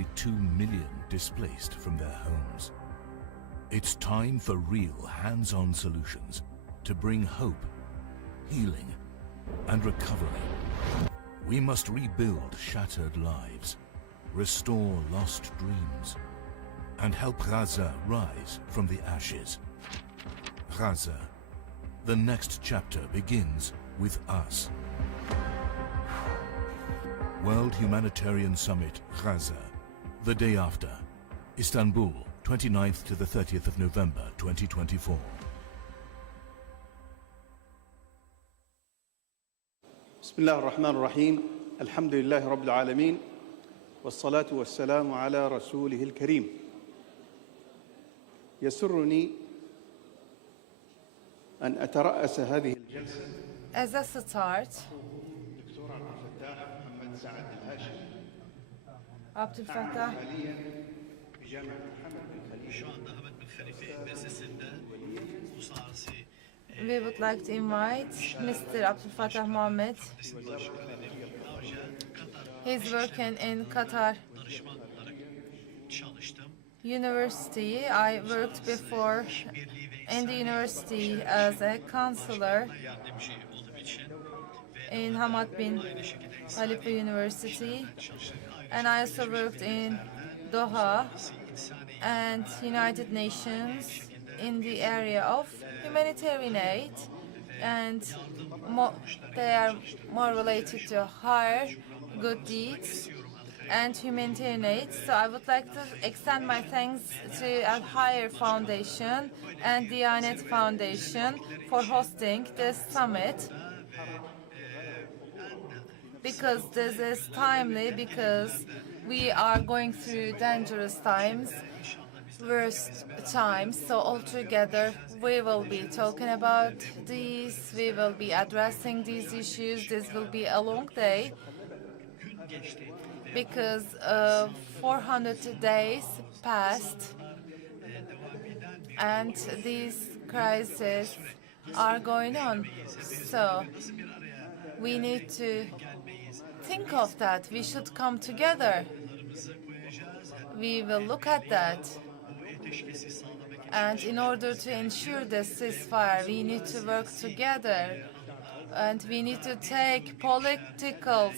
nearly 2 million displaced from their homes. It's time for real hands-on solutions to bring hope, healing, and recovery. We must rebuild shattered lives, restore lost dreams, and help Gaza rise from the ashes. Gaza, the next chapter begins with us. World Humanitarian Summit, Gaza, the day after. Istanbul, 29th to the 30th of November 2024. بسم الله الرحمن الرحيم الحمد لله رب العالمين والصلاة والسلام على رسوله الكريم يسرني أن أترأس هذه الجلسة As a start, دكتور عبد الفتاح محمد سعد الهاشمي Abdülfattah حاليا بجامعة محمد بن خليفة we would like to invite Mr. Abdülfattah Mohammed. He's working in Qatar University. I worked before in the university as a counselor in Hamad bin Khalifa University, and I also worked in Doha and United Nations in the area of humanitarian aid, and they are more related to higher good deeds and humanitarian aid. So I would like to extend my thanks to Al Higher Foundation and the Diyanet Foundation for hosting this summit, because this is timely, because we are going through dangerous times, worst times. So altogether we will be talking about these, we will be addressing these issues. This will be a long day, because 400 days passed and these crises are going on. So we need to think of that. We should come together. We will look at that. And in order to ensure the ceasefire, we need to work together. And we need to take political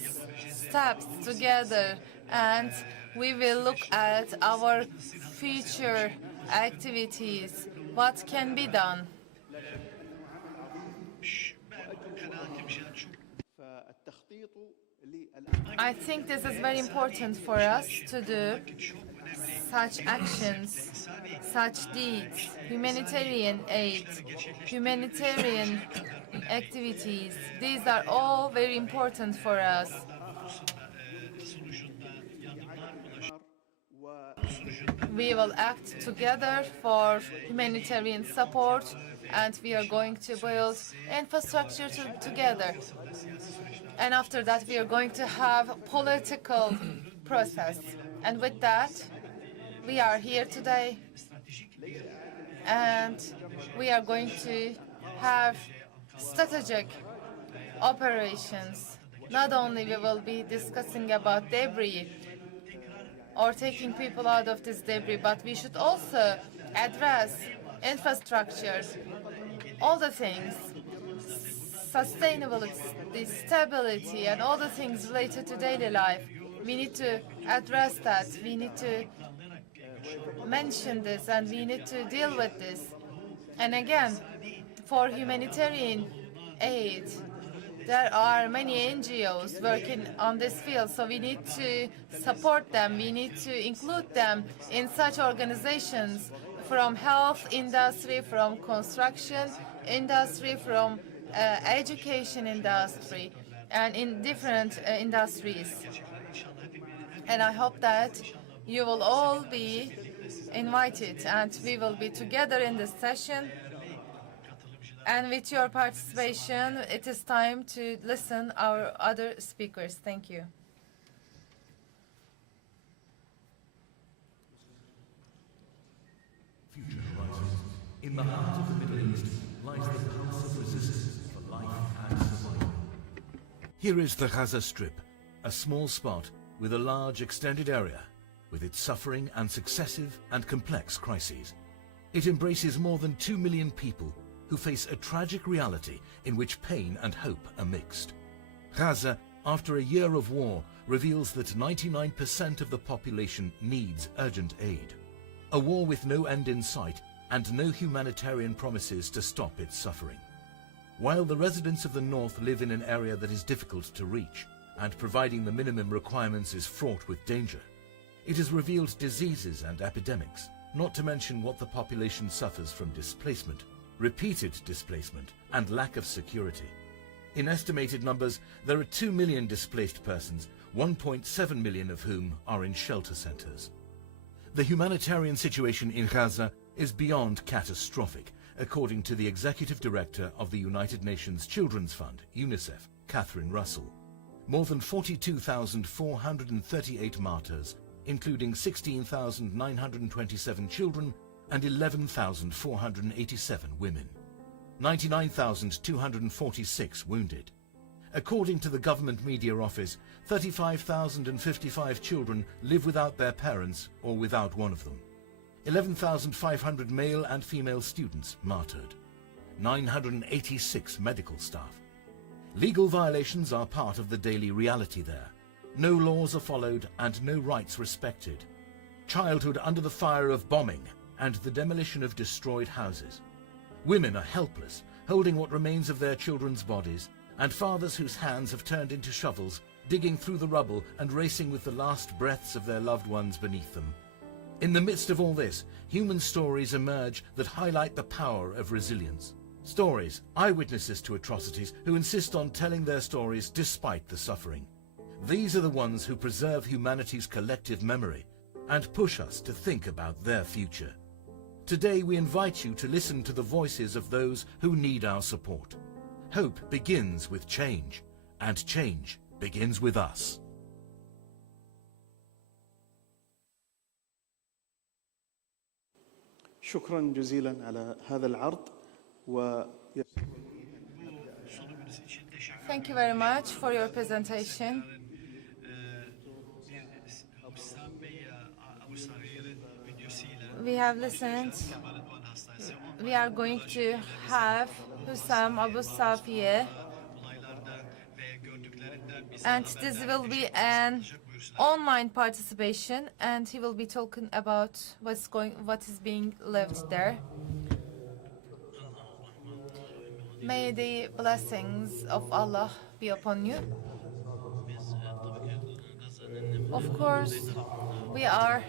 steps together. And we will look at our future activities. What can be done? I think this is very important for us to do such actions, such deeds, humanitarian aid, humanitarian activities. These are all very important for us. We will act together for humanitarian support, and we are going to build infrastructure together. And after that, we are going to have a political process. And with that, we are here today, and we are going to have strategic operations. Not only we will be discussing about debris or taking people out of this debris, but we should also address infrastructure, all the things, sustainability, stability, and all the things related to daily life. We need to address that. We need to mention this, and we need to deal with this. And again, for humanitarian aid, there are many NGOs working on this field, so we need to support them. We need to include them in such organizations, from health industry, from construction industry, from education industry, and in different industries. And I hope that you will all be invited, and we will be together in this session. And with your participation, it is time to listen our other speakers. Thank you. Future horizons. In the heart of the Middle East lies the pulse of resistance for life and survival. Here is the Gaza Strip, a small spot with a large extended area, with its suffering and successive and complex crises. It embraces more than 2 million people who face a tragic reality in which pain and hope are mixed. Gaza, after a year of war, reveals that 99% of the population needs urgent aid. A war with no end in sight and no humanitarian promises to stop its suffering. While the residents of the north live in an area that is difficult to reach, and providing the minimum requirements is fraught with danger, it has revealed diseases and epidemics, not to mention what the population suffers from displacement, repeated displacement, and lack of security. In estimated numbers, there are 2 million displaced persons, 1.7 million of whom are in shelter centers. The humanitarian situation in Gaza is beyond catastrophic, according to the Executive Director of the United Nations Children's Fund, UNICEF, Catherine Russell. More than 42,438 martyrs, including 16,927 children and 11,487 women. 99,246 wounded. According to the Government Media Office, 35,055 children live without their parents or without one of them. 11,500 male and female students martyred. 986 medical staff. Legal violations are part of the daily reality there. No laws are followed and no rights respected. Childhood under the fire of bombing and the demolition of destroyed houses. Women are helpless, holding what remains of their children's bodies, and fathers whose hands have turned into shovels, digging through the rubble and racing with the last breaths of their loved ones beneath them. In the midst of all this, human stories emerge that highlight the power of resilience. Stories, eyewitnesses to atrocities who insist on telling their stories despite the suffering. These are the ones who preserve humanity's collective memory and push us to think about their future. Today we invite you to listen to the voices of those who need our support. Hope begins with change, and change begins with us. شكرا جزيلا على هذا العرض Thank you very much for your presentation. We have listened. We are going to have Hüsam Abu Safiye, and this will be an online participation, and he will be talking about what is being lived there. May the blessings of Allah be upon you. Of course, we are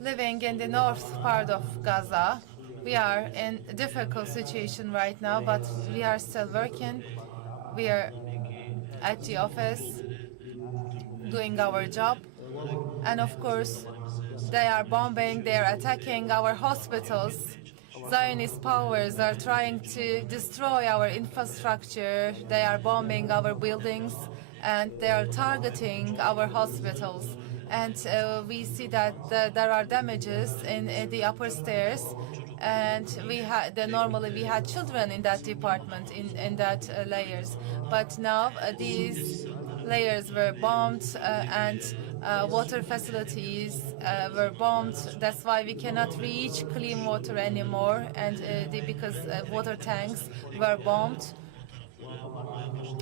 living in the north part of Gaza. We are in a difficult situation right now, but we are still working. We are at the office doing our job. And of course, they are bombing, they are attacking our hospitals. Zionist powers are trying to destroy our infrastructure. They are bombing our buildings and they are targeting our hospitals. And we see that there are damages in the upper stairs. And normally we had children in that department, in that layers. But now these layers were bombed and water facilities were bombed. That's why we cannot reach clean water anymore, and because water tanks were bombed.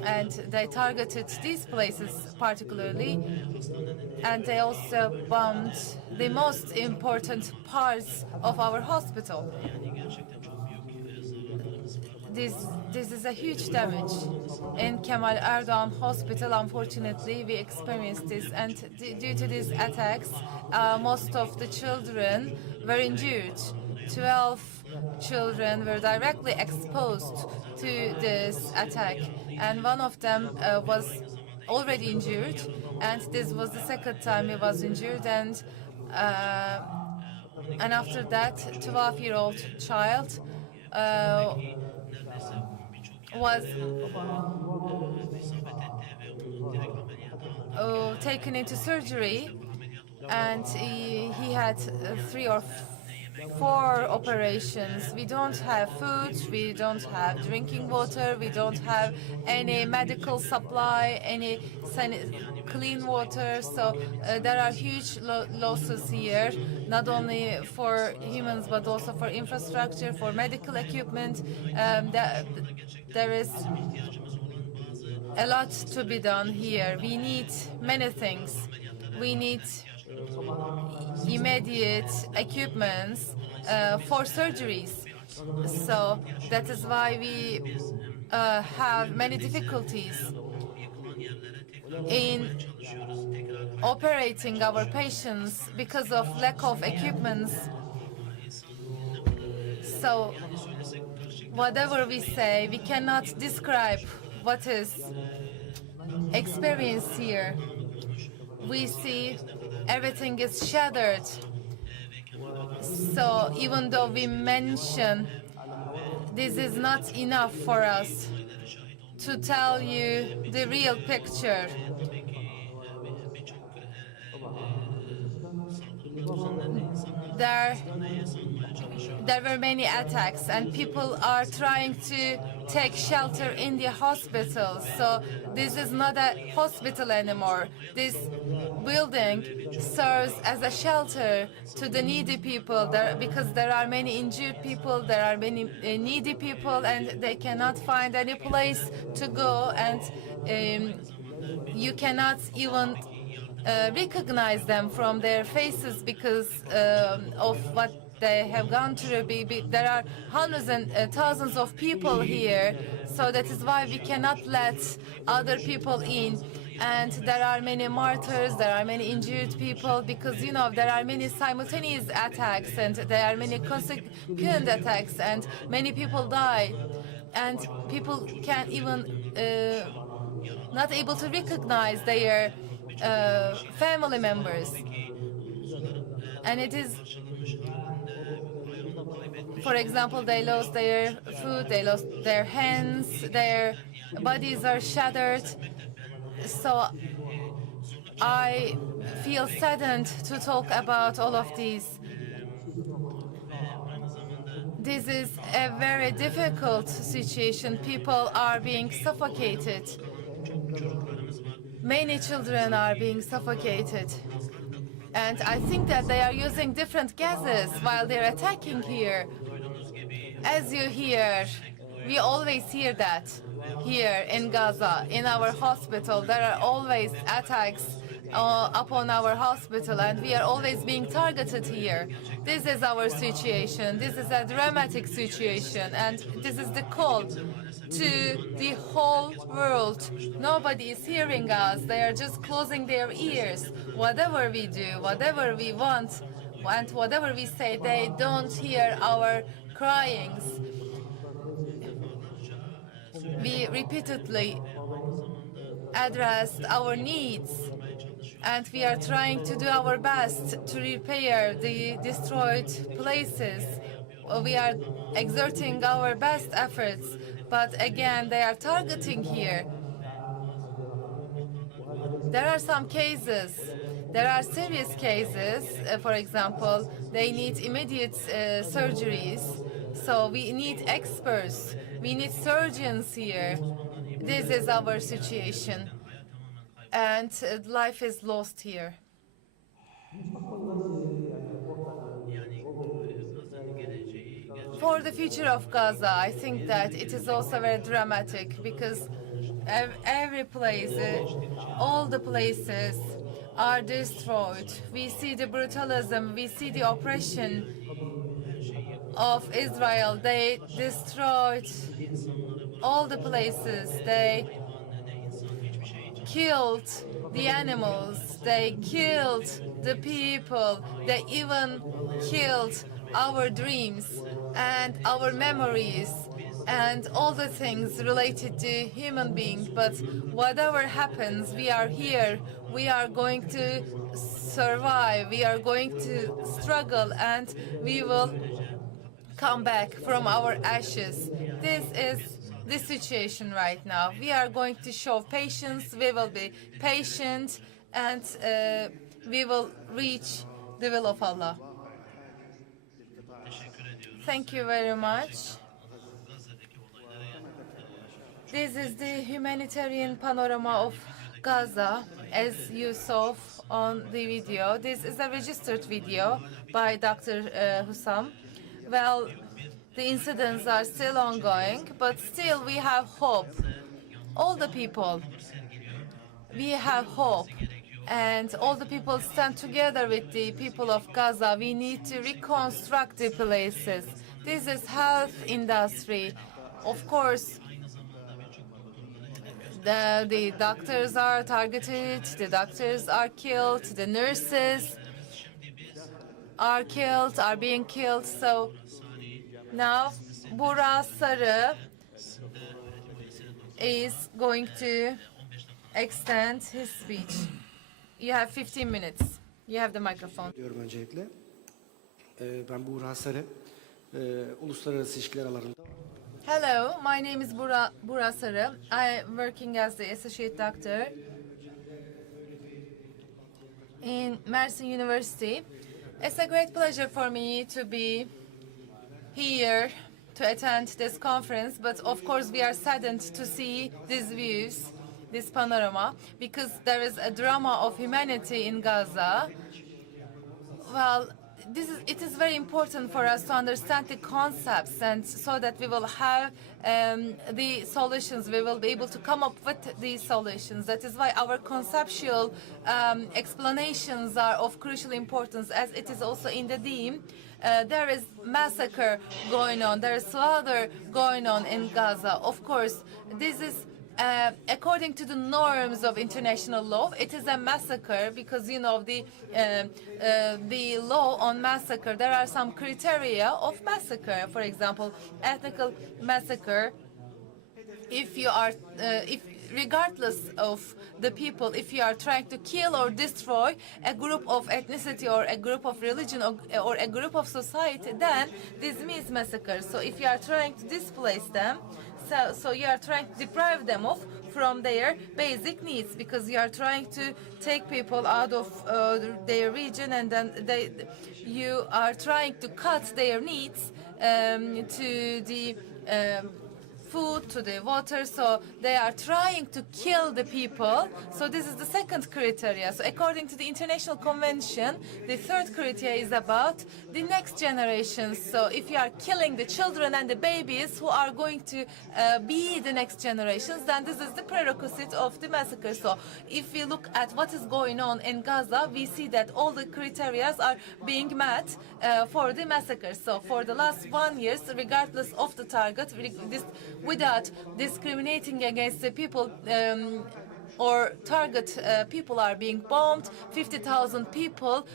And they targeted these places particularly, and they also bombed the most important parts of our hospital. This is a huge damage. In Kemal Erdoğan Hospital, unfortunately, we experienced this, and due to these attacks, most of the children were injured. 12 children were directly exposed to this attack, and one of them was already injured, and this was the second time he was injured, and after that, 12-year-old child was taken into surgery, and he had 3 or 4 operations. We don't have food, we don't have drinking water, we don't have any medical supply, any clean water. So there are huge losses here, not only for humans but also for infrastructure, for medical equipment. There is a lot to be done here. We need many things. We need immediate equipments for surgeries. So that is why we have many difficulties in operating our patients because of lack of equipments. So whatever we say, we cannot describe what is experienced here. We see everything is shattered. So even though we mention, this is not enough for us to tell you the real picture. There there were many attacks and people are trying to take shelter in the hospitals. So this is not a hospital anymore. This building serves as a shelter to the needy people there, because there are many injured people, there are many needy people, and they cannot find any place to go, and you cannot even recognize them from their faces because of what they have gone through. There are hundreds and thousands of people here, so that is why we cannot let other people in. And there are many martyrs, there are many injured people, because there are many simultaneous attacks and there are many consequent attacks, and many people die, and people can't even not able to recognize their family members. And it is, for example, they lost their food, they lost their hands, their bodies are shattered. So I feel saddened to talk about all of these. This is a very difficult situation. People are being suffocated. Many children are being suffocated. And I think that they are using different gases while they're attacking here. As you hear, we always hear that here in Gaza, in our hospital. There are always attacks upon our hospital, and we are always being targeted here. This is our situation. This is a dramatic situation, and this is the call to the whole world. Nobody is hearing us. They are just closing their ears. Whatever we do, whatever we want, and whatever we say, they don't hear our cryings. We repeatedly addressed our needs, and we are trying to do our best to repair the destroyed places. We are exerting our best efforts, but again, they are targeting here. There are some cases, there are serious cases, for example, they need immediate surgeries. So we need experts, we need surgeons here. This is our situation, and life is lost here. For the future of Gaza, I think that it is also very dramatic, because every place, all the places are destroyed. We see the brutalism, we see the oppression of Israel. They destroyed all the places. They killed the animals, they killed the people, they even killed our dreams and our memories and all the things related to human beings. But whatever happens, we are here, we are going to survive, we are going to struggle, and we will come back from our ashes. This is the situation right now. We are going to show patience, we will be patient, and we will reach the will of Allah. Thank you very much. This is the humanitarian panorama of Gaza, as you saw on the video. This is a registered video by Dr. Hussam. Well, the incidents are still ongoing, but still we have hope. All the people, we have hope. And all the people stand together with the people of Gaza. We need to reconstruct the places. This is health industry. Of course, the doctors are targeted, the doctors are killed, the nurses are killed, are being killed. So now Burak Sarı is going to extend his speech. You have 15 minutes. You have the microphone. Diyorum öncelikle. Ben Burak Sarı. Uluslararası ilişkiler alanında. Hello, my name is Burak Sarı. I am working as the associate doctor in Mersin University. It's a great pleasure for me to be here to attend this conference, but of course we are saddened to see these views, this panorama, because there is a drama of humanity in Gaza. Well, it is very important for us to understand the concepts, and so that we will have the solutions, we will be able to come up with these solutions. That is why our conceptual explanations are of crucial importance, as it is also in the theme. There is massacre going on, there is slaughter going on in Gaza. Of course, this is according to the norms of international law, it is a massacre because, you know, the law on massacre, there are some criteria of massacre. For example, ethnical massacre. If you are, regardless of the people, if you are trying to kill or destroy a group of ethnicity or a group of religion or a group of society, then this means massacre. So if you are trying to displace them, so you are trying to deprive them of from their basic needs, because you are trying to take people out of their region, and then you are trying to cut their needs to the food, to the water, so they are trying to kill the people. So this is the second criteria. So according to the International Convention, the third criteria is about the next generations. So if you are killing the children and the babies who are going to be the next generations, then this is the prerequisite of the massacre. So if we look at what is going on in Gaza, we see that all the criteria are being met for the massacre. So for the last 1 year, regardless of the target, without discriminating against the people or target people are being bombed, 50,000 people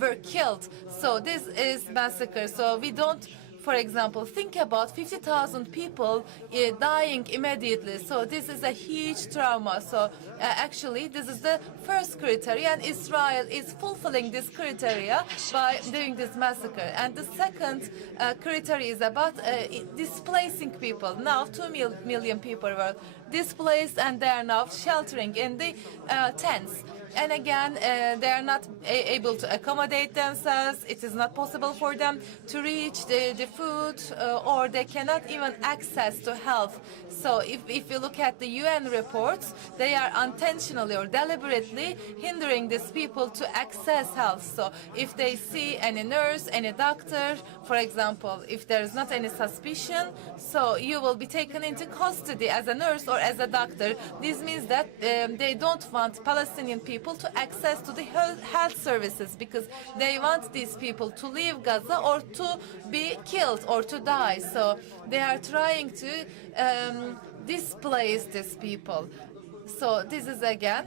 were killed. So this is massacre. So we don't, for example, think about 50,000 people dying immediately. So this is a huge trauma. So actually, this is the first criteria, and Israel is fulfilling this criteria by doing this massacre. And the second criteria is about displacing people. Now, 2 million people were displaced, and they are now sheltering in the tents. And again, they are not able to accommodate themselves. It is not possible for them to reach the food, or they cannot even access to health. So if you look at the UN reports, they are intentionally or deliberately hindering these people to access health. So if they see any nurse, any doctor, for example, if there is not any suspicion, so you will be taken into custody as a nurse or as a doctor. This means that they don't want Palestinian people to access to the health services, because they want these people to leave Gaza or to be killed or to die. So they are trying to displace these people. So this is again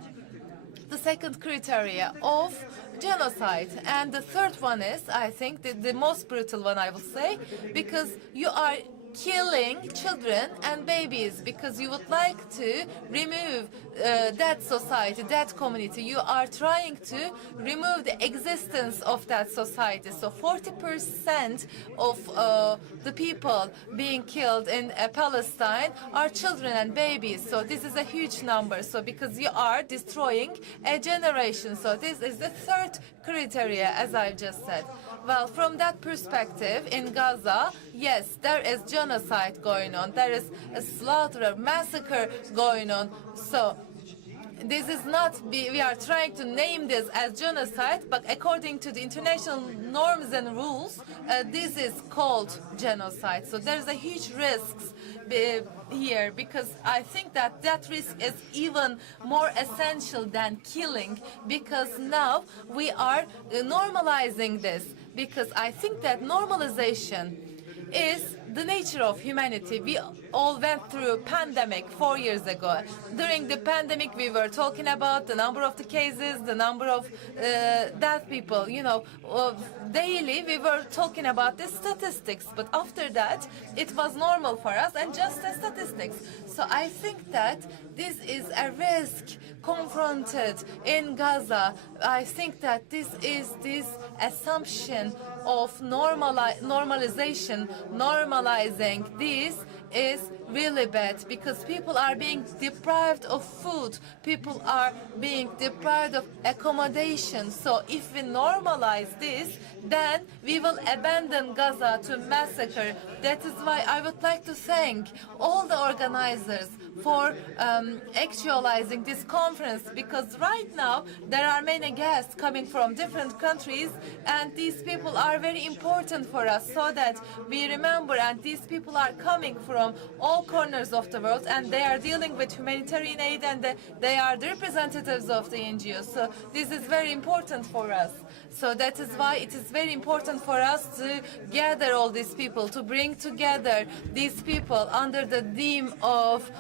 the second criteria of genocide. And the third one is, I think, the most brutal one, I will say, because you are killing children and babies because you would like to remove that society, that community. You are trying to remove the existence of that society. So 40% of the people being killed in Palestine are children and babies. So this is a huge number. So because you are destroying a generation. So this is the third criteria, as I just said. Well, from that perspective, in Gaza, yes, there is genocide going on. There is a slaughter, massacre going on. So this is not, we are trying to name this as genocide, but according to the international norms and rules, this is called genocide. So there's a huge risk here, because I think that that risk is even more essential than killing, because now we are normalizing this, because I think that normalization is the nature of humanity. We all went through a pandemic 4 years ago. During the pandemic, we were talking about the number of the cases, the number of dead people. You know, daily we were talking about the statistics. But after that, it was normal for us and just the statistics. So I think that this is a risk confronted in Gaza. I think that this assumption of normalization, normalizing this is really bad, because people are being deprived of food, people are being deprived of accommodation. So if we normalize this, then we will abandon Gaza to massacre. That is why I would like to thank all the organizers for actualizing this conference, because right now there are many guests coming from different countries, and these people are very important for us, so that we remember, and these people are coming from all corners of the world, and they are dealing with humanitarian aid, and they are the representatives of the NGOs. So this is very important for us. So that is why it is very important for us to gather all these people, to bring together these people under the theme of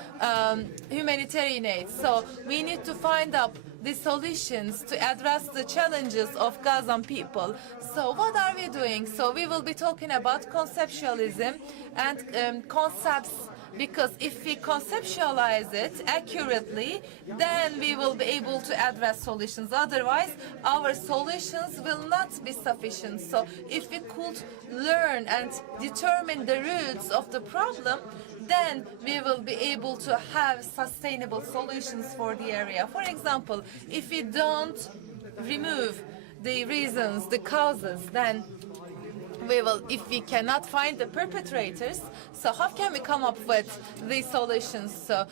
humanitarian aid. So we need to find out the solutions to address the challenges of Gazan people. So what are we doing? So we will be talking about conceptualism and concepts, because if we conceptualize it accurately, then we will be able to address solutions. Otherwise, our solutions will not be sufficient. So if we could learn and determine the roots of the problem, then we will be able to have sustainable solutions for the area. For example, if we don't remove the reasons, the causes, then we will, if we cannot find the perpetrators, so how can we come up with these solutions? So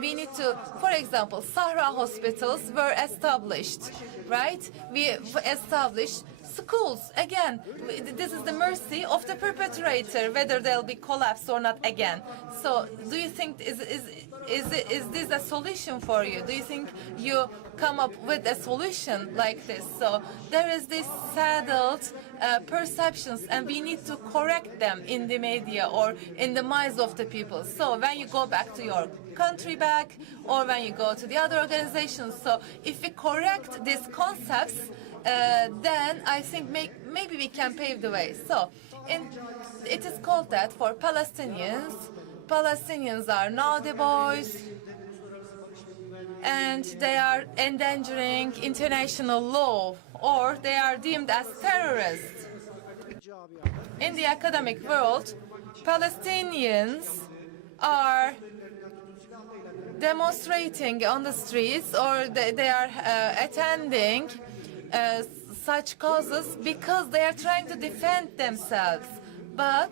we need to, for example, Sahra hospitals were established, right? We established schools. Again, this is the mercy of the perpetrator, whether they'll be collapsed or not again. So do you think, is this a solution for you? Do you think you come up with a solution like this? So there is this saddled perceptions, and we need to correct them in the media or in the minds of the people. So when you go back to your country back, or when you go to the other organizations, so if we correct these concepts, then I think maybe we can pave the way. So it is called that for Palestinians. Palestinians are naughty boys, and they are endangering international law, or they are deemed as terrorists. In the academic world, Palestinians are demonstrating on the streets, or they are attending such causes because they are trying to defend themselves. But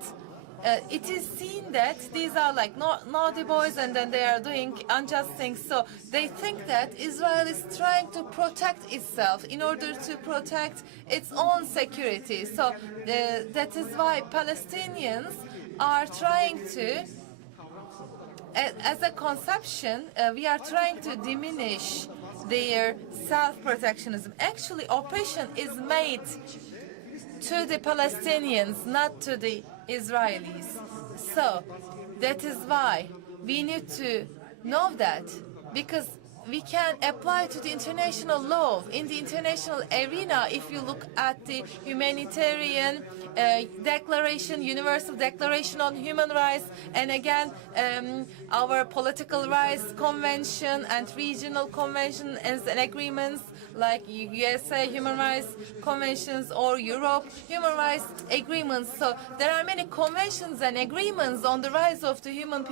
it is seen that these are like naughty boys, and then they are doing unjust things. So they think that Israel is trying to protect itself in order to protect its own security. So that is why Palestinians are trying to, as a conception, we are trying to diminish their self-protectionism. Actually, oppression is made to the Palestinians, not to the Israelis. So that is why we need to know that, because we can apply to the international law. In the international arena, if you look at the Humanitarian Declaration, Universal Declaration on Human Rights, and again our Political Rights Convention and Regional Convention and agreements like USA human rights conventions or Europe human rights agreements. So there are many conventions and agreements on the rights of the human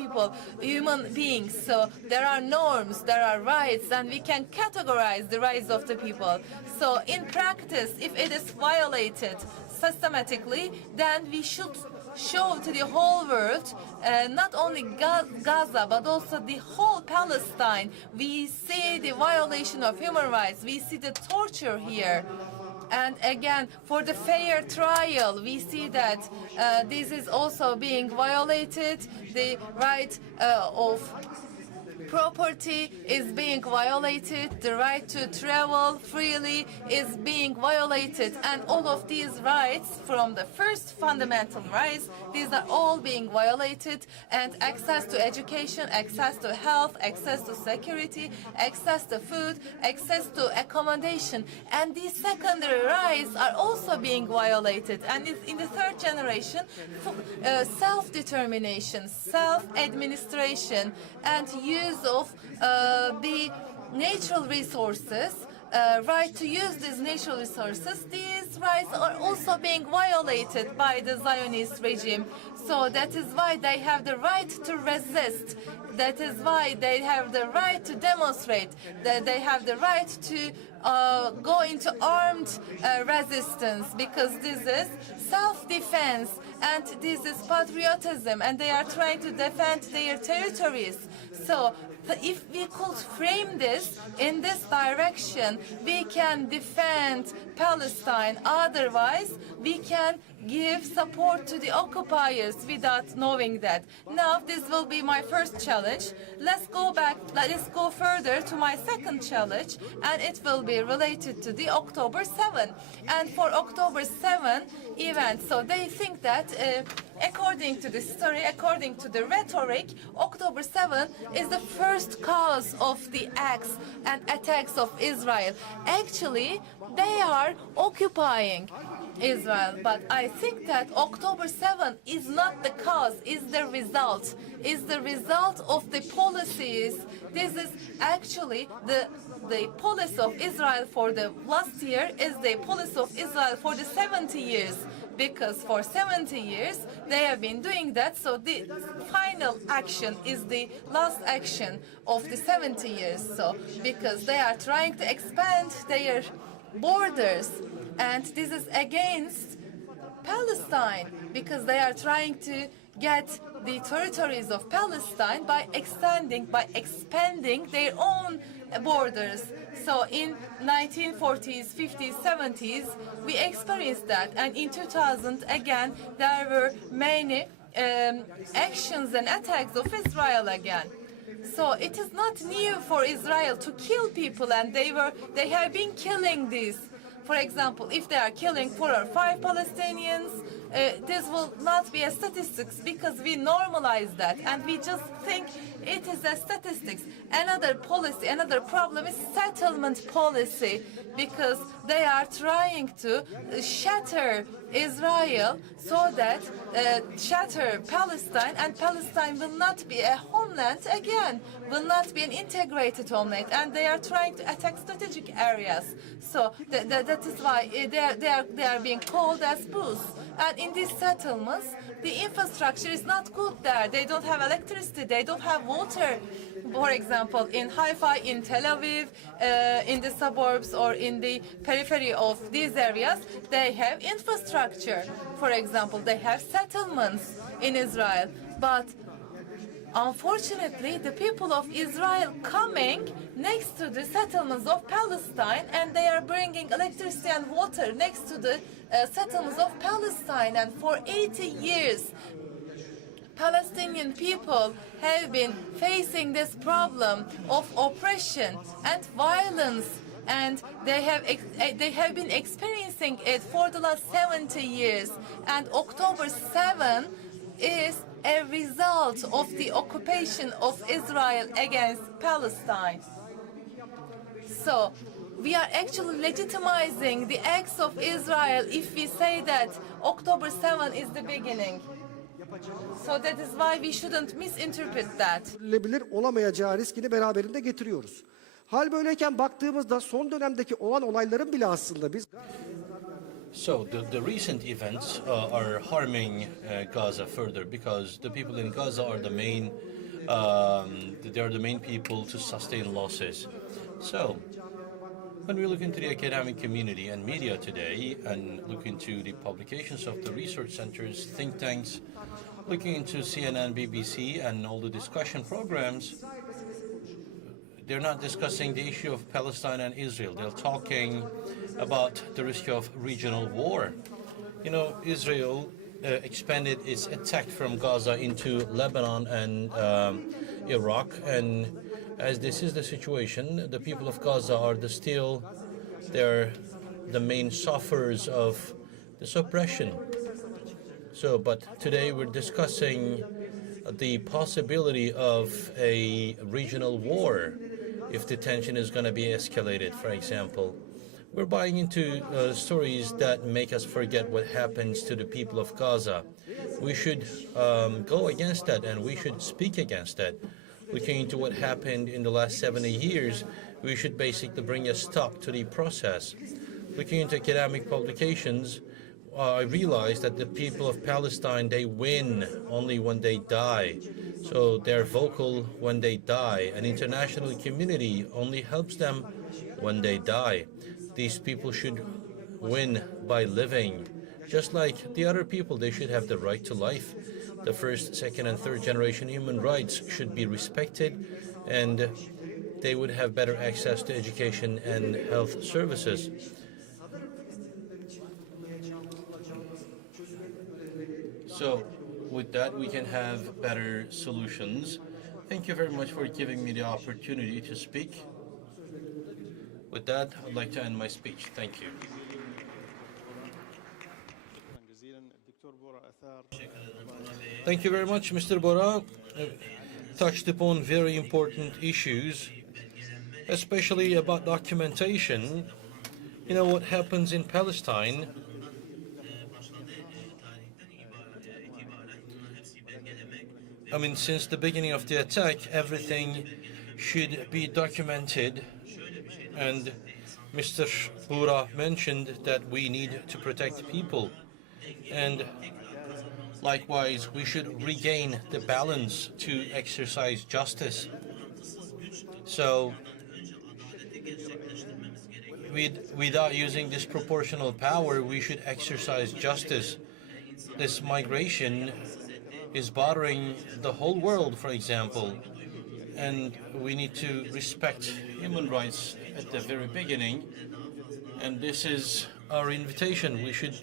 beings. So there are norms, there are rights, and we can categorize the rights of the people. So in practice, if it is violated systematically, then we should show to the whole world, not only Gaza, but also the whole Palestine. We see the violation of human rights. We see the torture here. And again, for the fair trial, we see that this is also being violated. The right of property is being violated, the right to travel freely is being violated, and all of these rights, from the first fundamental rights, these are all being violated, and access to education, access to health, access to security, access to food, access to accommodation, and these secondary rights are also being violated. And in the third generation, self-determination, self-administration, and use of the natural resources, right to use these natural resources, these rights are also being violated by the Zionist regime. So that is why they have the right to resist. That is why they have the right to demonstrate, that they have the right to go into armed resistance, because this is self-defense and this is patriotism, and they are trying to defend their territories. So if we could frame this in this direction, we can defend Palestine. Otherwise, we can give support to the occupiers without knowing that. Now, this will be my first challenge. Let's go further to my second challenge, and it will be related to the October 7. And for October 7 event, so they think that according to the story, according to the rhetoric, October 7 is the first cause of the acts and attacks of Israel. Actually, they are occupying Israel, but I think that October 7 is not the cause, is the result of the policies. This is actually the policy of Israel for the last year is the policy of Israel for the 70 years. Because for 70 years they have been doing that, so the final action is the last action of the 70 years. So because they are trying to expand their borders, and this is against Palestine, because they are trying to get the territories of Palestine by expanding their own borders. So in 1940s, 50s, 70s, we experienced that, and in 2000 again there were many actions and attacks of Israel again. So it is not new for Israel to kill people, and they have been killing these. For example, if they are killing 4 or 5 Palestinians, this will not be a statistics, because we normalize that and we just think it is a statistics. Another policy, another problem is settlement policy, because they are trying to shatter Israel so that shatter Palestine, and Palestine will not be a homeland again, will not be an integrated homeland, and they are trying to attack strategic areas. So that is why they are being called as booths. And in these settlements, the infrastructure is not good there. They don't have electricity, they don't have water. For example, in Haifa, in Tel Aviv, in the suburbs or in the periphery of these areas, they have infrastructure. For example, they have settlements in Israel. But unfortunately, the people of Israel coming next to the settlements of Palestine, and they are bringing electricity and water next to the settlements of Palestine. And for 80 years, Palestinian people have been facing this problem of oppression and violence, and they have been experiencing it for the last 70 years. And October 7 is a result of the occupation of Israel against Palestine. So we are actually legitimizing the acts of Israel if we say that October 7 is the beginning. So that is why we shouldn't misinterpret that. Olamayacağı riskini beraberinde getiriyoruz. Hal böyleyken baktığımızda son dönemdeki olan olayların bile aslında biz So the recent events are harming Gaza further because the people in Gaza are the main they are the main people to sustain losses. So when we look into the academic community and media today and look into the publications of the research centers, think tanks, looking into CNN, BBC and all the discussion programs, they're not discussing the issue of Palestine and Israel. They're talking about the risk of regional war. You know, Israel expanded its attack from Gaza into Lebanon and Iraq, and as this is the situation, the people of Gaza are they're the main sufferers of this oppression. So, but today we're discussing the possibility of a regional war if the tension is going to be escalated, for example. We're buying into stories that make us forget what happens to the people of Gaza. We should go against that and we should speak against that. Looking into what happened in the last 70 years, we should basically bring a stop to the process. Looking into academic publications, I realized that the people of Palestine, they win only when they die. So they're vocal when they die. An international community only helps them when they die. These people should win by living. Just like the other people, they should have the right to life. The first, second, and third generation human rights should be respected, and they would have better access to education and health services. So with that, we can have better solutions. Thank you very much for giving me the opportunity to speak. With that, I'd like to end my speech. Thank you. Thank you very much, Mr. Bora. Touched upon very important issues, especially about documentation. You know what happens in Palestine. I mean, since the beginning of the attack, everything should be documented. And Mr. Bora mentioned that we need to protect people. And likewise, we should regain the balance to exercise justice. So, without using disproportional power, we should exercise justice. This migration is bothering the whole world, for example, and we need to respect human rights at the very beginning. And this is our invitation. We should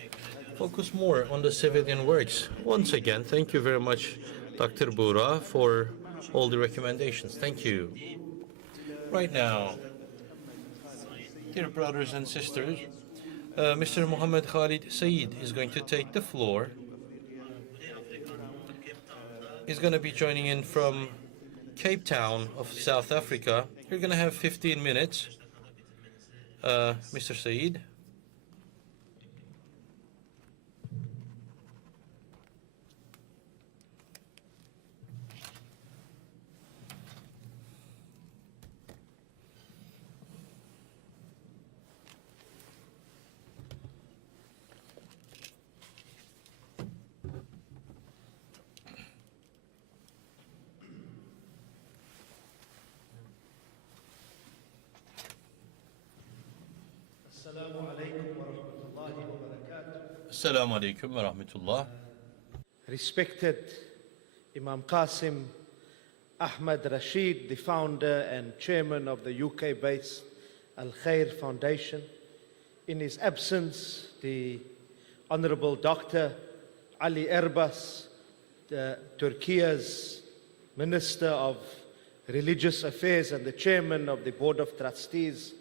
focus more on the civilian works. Once again, thank you very much, Dr. Bora, for all the recommendations. Thank you. Right now, dear brothers and sisters, Mr. Mohammed Khalid Saeed is going to take the floor. He's going to be joining in from Cape Town of South Africa. You're going to have 15 minutes. Mr. Saeed. Assalamu alaikum wa rahmatullah. Respected Imam Qasim Ahmad Rashid, the founder and chairman of the UK-based Al Khair Foundation. In his absence, the Honorable Dr. Ali Erbas, Turkiye's Minister of Religious Affairs and the chairman of the Board of Trustees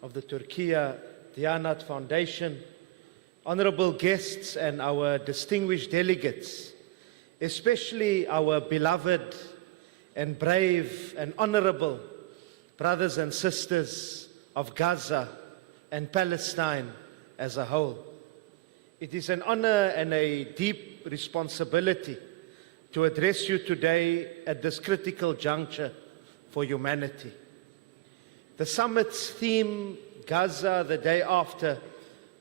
of the Turkiye Diyanat Foundation, honorable guests and our distinguished delegates, especially our beloved and brave and honorable brothers and sisters of Gaza and Palestine as a whole. It is an honor and a deep responsibility to address you today at this critical juncture for humanity. The summit's theme, Gaza the Day After,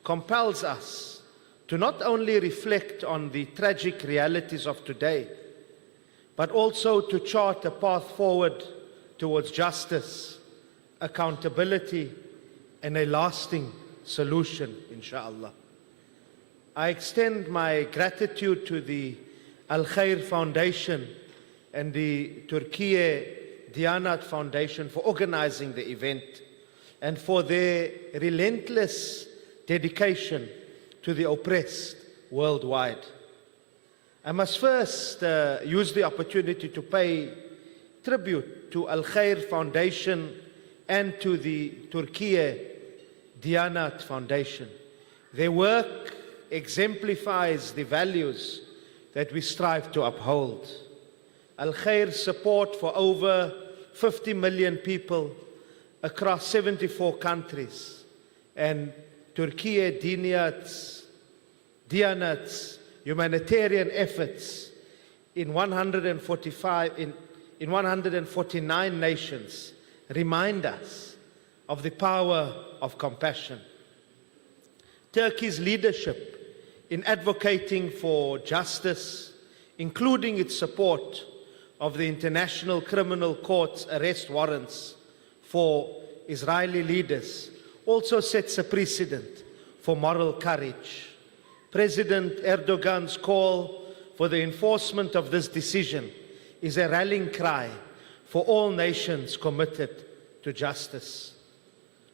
compels us to not only reflect on the tragic realities of today, but also to chart a path forward towards justice, accountability, and a lasting solution, inshallah. I extend my gratitude to the Al Khair Foundation and the Turkiye Diyanat Foundation for organizing the event and for their relentless dedication to the oppressed worldwide. I must first use the opportunity to pay tribute to Al Khair Foundation and to the Turkiye Diyanat Foundation. Their work exemplifies the values that we strive to uphold. Al Khair's support for over 50 million people across 74 countries, and Turkiye Diyanat's humanitarian efforts in 149 nations remind us of the power of compassion. Turkey's leadership in advocating for justice, including its support of the International Criminal Court's arrest warrants for Israeli leaders, also sets a precedent for moral courage. President Erdogan's call for the enforcement of this decision is a rallying cry for all nations committed to justice.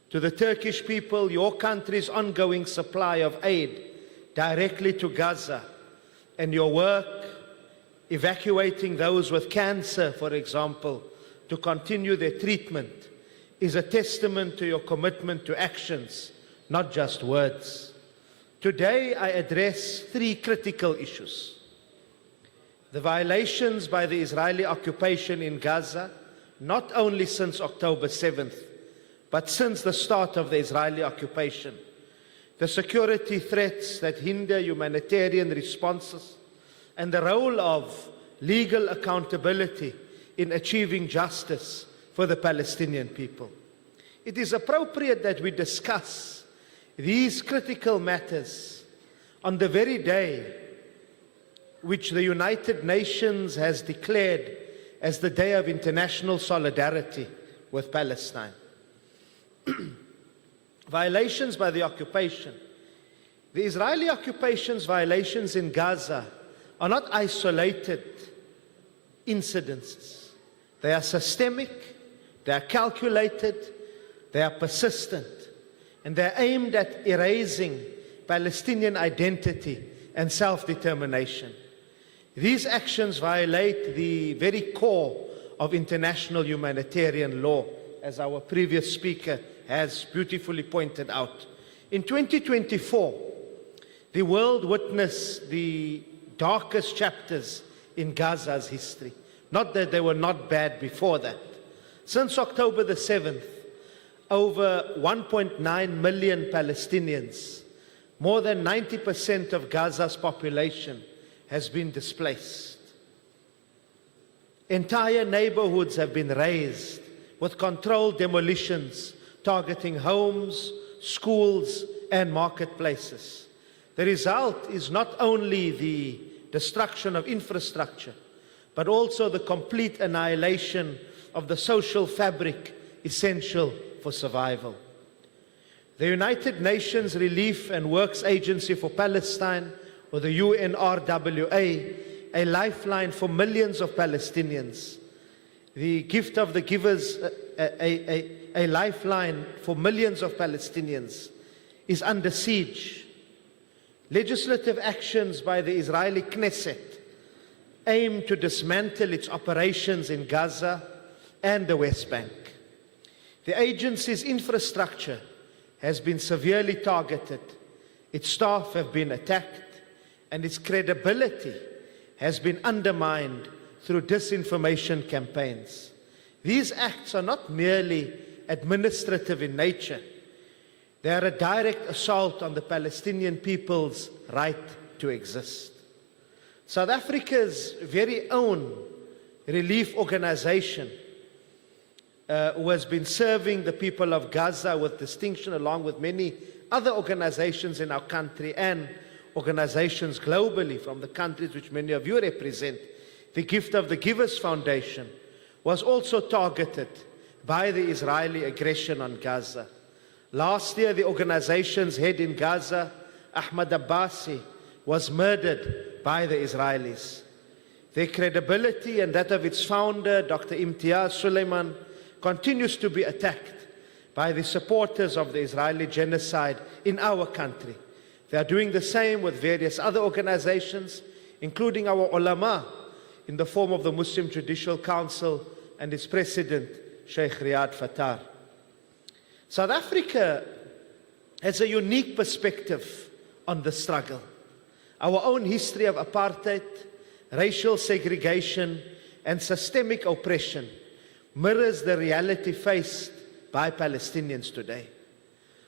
To the Turkish people, your country's ongoing supply of aid directly to Gaza and your work evacuating those with cancer, for example, to continue their treatment is a testament to your commitment to actions, not just words. Today, I address three critical issues: the violations by the Israeli occupation in Gaza, not only since October 7th, but since the start of the Israeli occupation, the security threats that hinder humanitarian responses, and the role of legal accountability in achieving justice for the Palestinian people. It is appropriate that we discuss these critical matters on the very day which the United Nations has declared as the Day of International Solidarity with Palestine. Violations by the occupation. The Israeli occupation's violations in Gaza are not isolated incidences. They are systemic, they are calculated, they are persistent, and they are aimed at erasing Palestinian identity and self-determination. These actions violate the very core of international humanitarian law, as our previous speaker has beautifully pointed out. In 2024, the world witnessed the darkest chapters in Gaza's history. Not that they were not bad before that. Since October the 7th, over 1.9 million Palestinians, more than 90% of Gaza's population, has been displaced. Entire neighborhoods have been razed with controlled demolitions targeting homes, schools, and marketplaces. The result is not only the destruction of infrastructure, but also the complete annihilation of the social fabric essential for survival. The United Nations Relief and Works Agency for Palestine, or the UNRWA, a lifeline for millions of Palestinians. The gift of the givers, a lifeline for millions of Palestinians, is under siege. Legislative actions by the Israeli Knesset aim to dismantle its operations in Gaza and the West Bank. The agency's infrastructure has been severely targeted, its staff have been attacked, and its credibility has been undermined through disinformation campaigns. These acts are not merely administrative in nature. They are a direct assault on the Palestinian people's right to exist. South Africa's very own relief organization, who has been serving the people of Gaza with distinction, along with many other organizations in our country and organizations globally from the countries which many of you represent. The Gift of the Givers Foundation was also targeted by the Israeli aggression on Gaza. Last year, the organization's head in Gaza, Ahmad Abbasi, was murdered by the Israelis. Their credibility and that of its founder, Dr. Imtiaz Suleiman, continues to be attacked by the supporters of the Israeli genocide in our country. They are doing the same with various other organizations, including our ulama, in the form of the Muslim Judicial Council and its president, Sheikh Riyad Fattar. South Africa has a unique perspective on the struggle. Our own history of apartheid, racial segregation, and systemic oppression mirrors the reality faced by Palestinians today.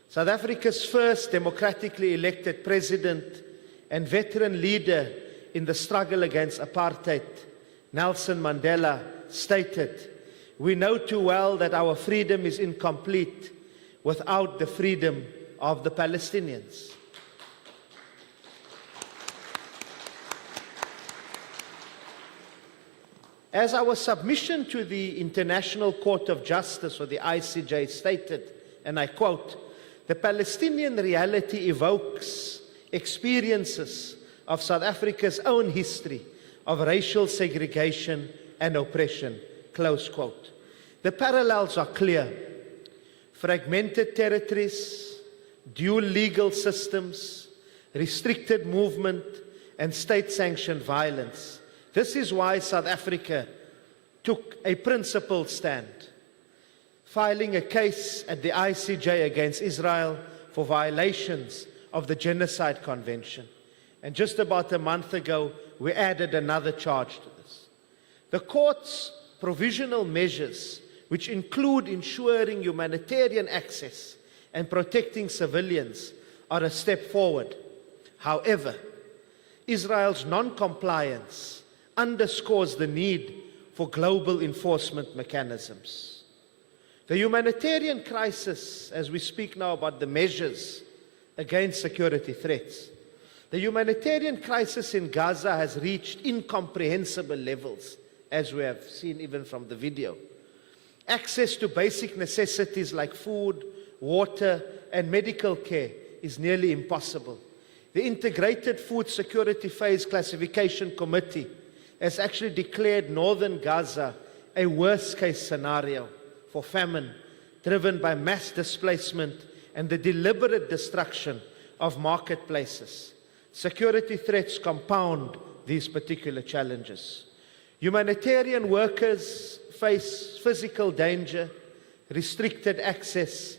South Africa's first democratically elected president and veteran leader in the struggle against apartheid, Nelson Mandela, stated, "We know too well that our freedom is incomplete without the freedom of the Palestinians." As our submission to the International Court of Justice, or the ICJ, stated, and I quote, "The Palestinian reality evokes experiences of South Africa's own history of racial segregation and oppression," close quote. The parallels are clear. Fragmented territories, dual legal systems, restricted movement, and state-sanctioned violence. This is why South Africa took a principled stand, filing a case at the ICJ against Israel for violations of the Genocide Convention. And just about a month ago, we added another charge to this. The court's provisional measures, which include ensuring humanitarian access and protecting civilians, are a step forward. However, Israel's non-compliance underscores the need for global enforcement mechanisms. The humanitarian crisis, as we speak now about the measures against security threats, the humanitarian crisis in Gaza has reached incomprehensible levels, as we have seen even from the video. Access to basic necessities like food, water, and medical care is nearly impossible. The Integrated Food Security Phase Classification Committee has actually declared northern Gaza a worst-case scenario for famine, driven by mass displacement and the deliberate destruction of marketplaces. Security threats compound these particular challenges. Humanitarian workers face physical danger, restricted access,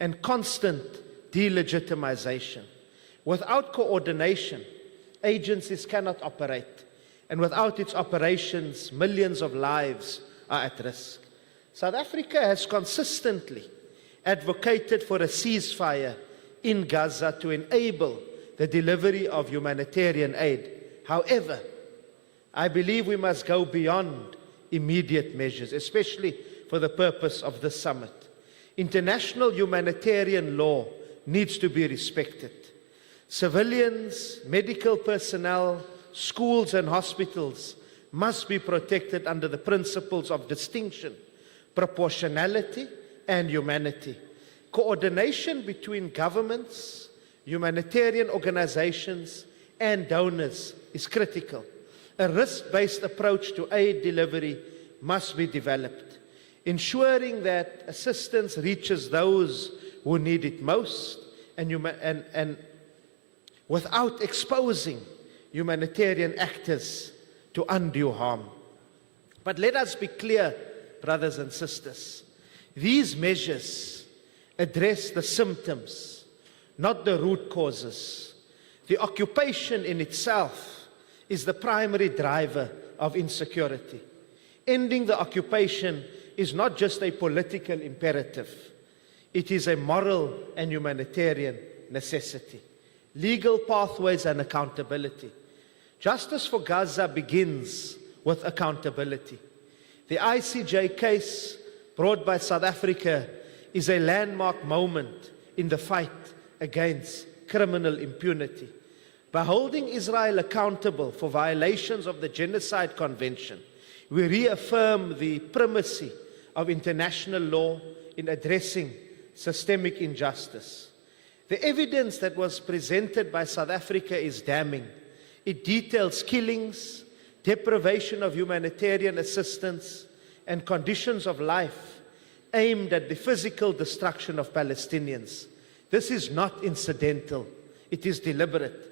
and constant delegitimization. Without coordination, agencies cannot operate. And without its operations, millions of lives are at risk. South Africa has consistently advocated for a ceasefire in Gaza to enable the delivery of humanitarian aid. However, I believe we must go beyond immediate measures, especially for the purpose of this summit. International humanitarian law needs to be respected. Civilians, medical personnel, schools and hospitals must be protected under the principles of distinction, proportionality, and humanity. Coordination between governments, humanitarian organizations, and donors is critical. A risk-based approach to aid delivery must be developed, ensuring that assistance reaches those who need it most and without exposing humanitarian actors to undue harm. But let us be clear, brothers and sisters. These measures address the symptoms, not the root causes. The occupation in itself is the primary driver of insecurity. Ending the occupation is not just a political imperative. It is a moral and humanitarian necessity. Legal pathways and accountability. Justice for Gaza begins with accountability. The ICJ case brought by South Africa is a landmark moment in the fight against criminal impunity. By holding Israel accountable for violations of the Genocide Convention, we reaffirm the primacy of international law in addressing systemic injustice. The evidence that was presented by South Africa is damning. It details killings, deprivation of humanitarian assistance, and conditions of life aimed at the physical destruction of Palestinians. This is not incidental, it is deliberate.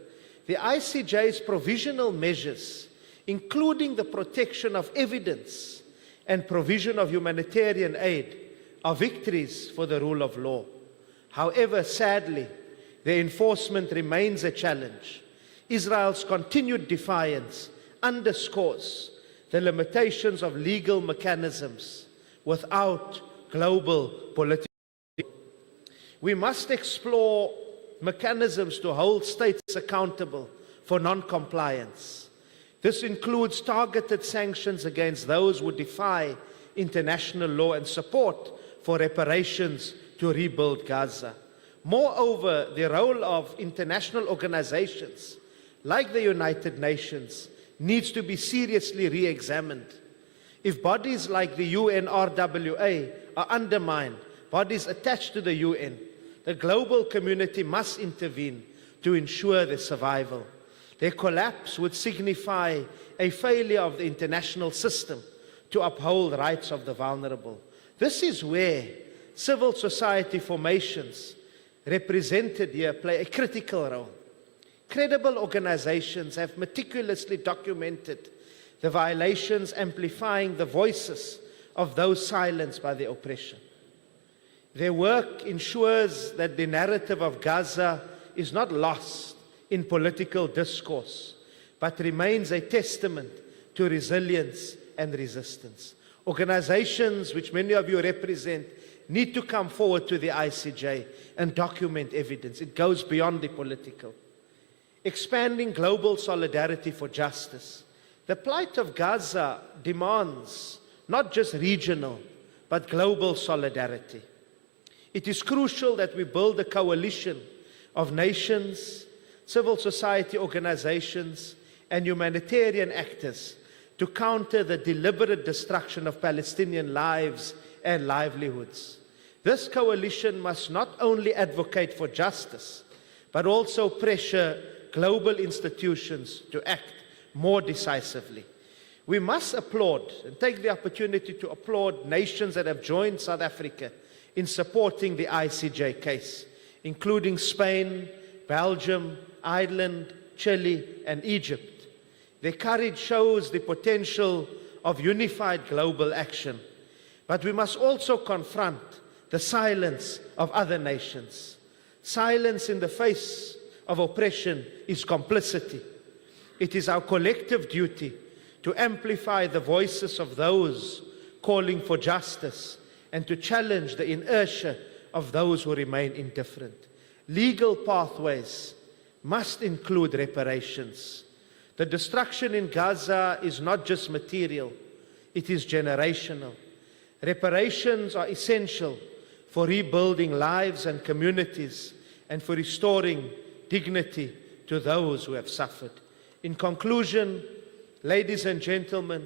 The ICJ's provisional measures, including the protection of evidence and provision of humanitarian aid, are victories for the rule of law. However, sadly, their enforcement remains a challenge. Israel's continued defiance underscores the limitations of legal mechanisms without global political. We must explore mechanisms to hold states accountable for non-compliance. This includes targeted sanctions against those who defy international law and support for reparations to rebuild Gaza. Moreover, the role of international organizations like the United Nations needs to be seriously re-examined. If bodies like the UNRWA are undermined, bodies attached to the UN, the global community must intervene to ensure their survival. Their collapse would signify a failure of the international system to uphold rights of the vulnerable. This is where civil society formations represented here play a critical role. Credible organizations have meticulously documented the violations, amplifying the voices of those silenced by the oppression. Their work ensures that the narrative of Gaza is not lost in political discourse, but remains a testament to resilience and resistance. Organizations which many of you represent need to come forward to the ICJ and document evidence. It goes beyond the political. Expanding global solidarity for justice. The plight of Gaza demands not just regional, but global solidarity. It is crucial that we build a coalition of nations, civil society organizations, and humanitarian actors to counter the deliberate destruction of Palestinian lives and livelihoods. This coalition must not only advocate for justice, but also pressure global institutions to act more decisively. We must applaud and take the opportunity to applaud nations that have joined South Africa in supporting the ICJ case, including Spain, Belgium, Ireland, Chile, and Egypt. Their courage shows the potential of unified global action. But we must also confront the silence of other nations. Silence in the face of oppression is complicity. It is our collective duty to amplify the voices of those calling for justice and to challenge the inertia of those who remain indifferent. Legal pathways must include reparations. The destruction in Gaza is not just material, it is generational. Reparations are essential for rebuilding lives and communities and for restoring dignity to those who have suffered. In conclusion, ladies and gentlemen,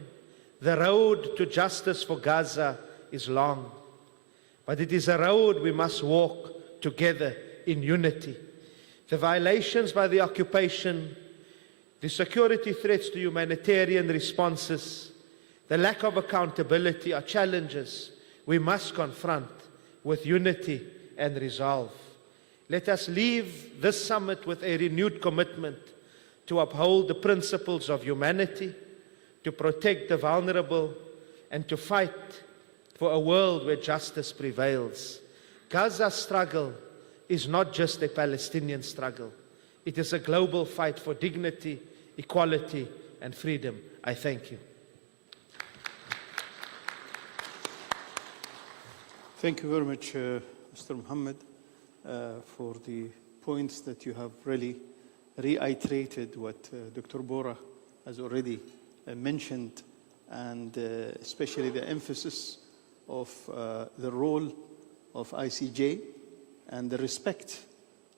the road to justice for Gaza is long, but it is a road we must walk together in unity. The violations by the occupation, the security threats to humanitarian responses, the lack of accountability are challenges we must confront with unity and resolve. Let us leave this summit with a renewed commitment to uphold the principles of humanity, to protect the vulnerable, and to fight for a world where justice prevails. Gaza's struggle is not just a Palestinian struggle. It is a global fight for dignity, equality, and freedom. I thank you. Thank you very much, Mr. Mohammed, for the points that you have really reiterated what Dr. Bora has already mentioned, and especially the emphasis of the role of ICJ and the respect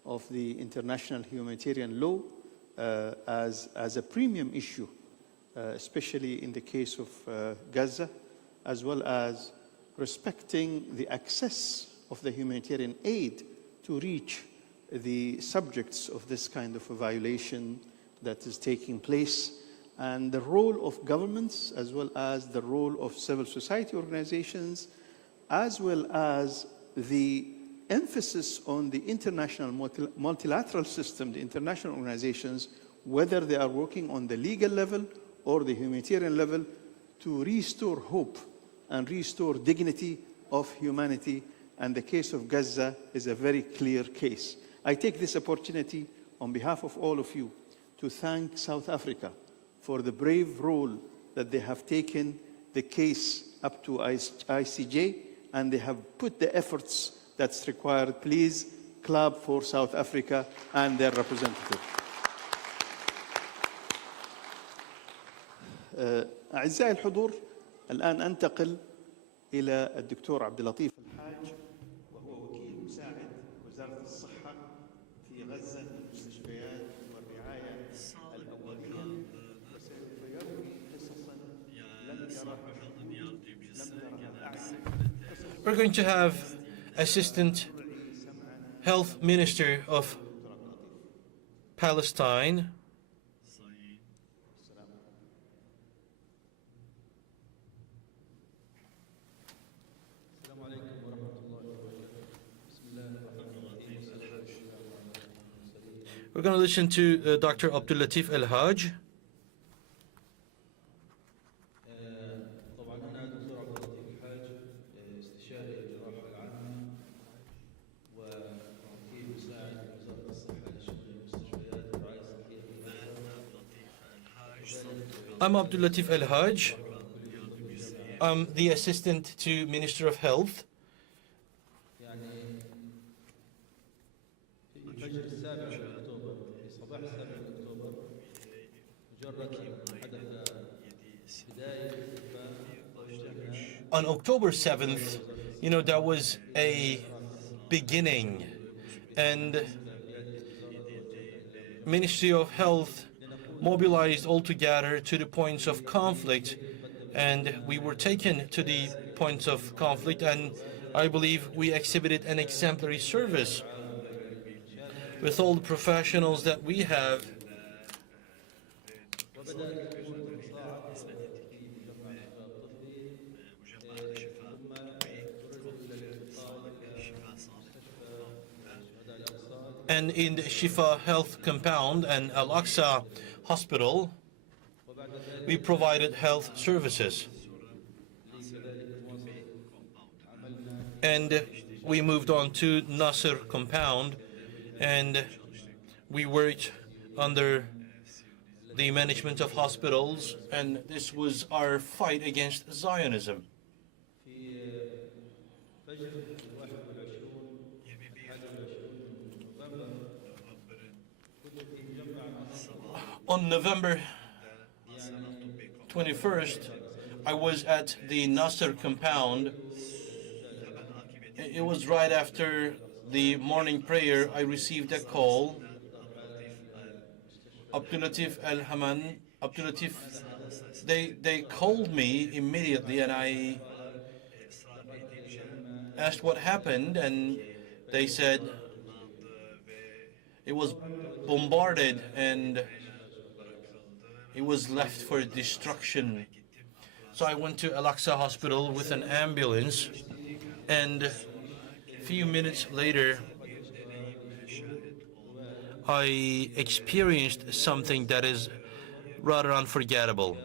of the international humanitarian law as a premium issue, especially in the case of Gaza, as well as respecting the access of the humanitarian aid to reach the subjects of this kind of a violation that is taking place, and the role of governments, as well as the role of civil society organizations, as well as the emphasis on the international multilateral system, the international organizations, whether they are working on the legal level or the humanitarian level, to restore hope and restore dignity of humanity. And the case of Gaza is a very clear case. I take this opportunity on behalf of all of you to thank South Africa for the brave role that they have taken the case up to ICJ, and they have put the efforts that's required. Please clap for South Africa and their representative. أعزائي الحضور، الآن أنتقل إلى الدكتور عبد اللطيف الحاج، وهو وكيل مساعد وزارة الصحة في غزة للمستشفيات والرعاية الأولية، وسوف يروي قصصا لم ترها الأعين. We're going to have Assistant Health Minister of Palestine, we're going to listen to Dr. Abdul Latif Al-Haj. I'm Abdul Latif Al-Haj. I'm the Assistant to Minister of Health. On October 7th, there was a beginning, and Ministry of Health mobilized all together to the points of conflict, and we were taken to the points of conflict, and I believe we exhibited an exemplary service with all the professionals that we have. And in the Shifa Health Compound and Al-Aqsa Hospital, we provided health services. And we moved on to Nasser Compound, and we worked under the management of hospitals, and this was our fight against Zionism. On November 21st, I was at the Nasser compound. It was right after the morning prayer. I received a call. Abdul Latif Al-Haman, Abdul Latif, they called me immediately, and I asked what happened, and they said it was bombarded and it was left for destruction. So I went to Al-Aqsa Hospital with an ambulance, and a few minutes later, I experienced something that is rather unforgettable.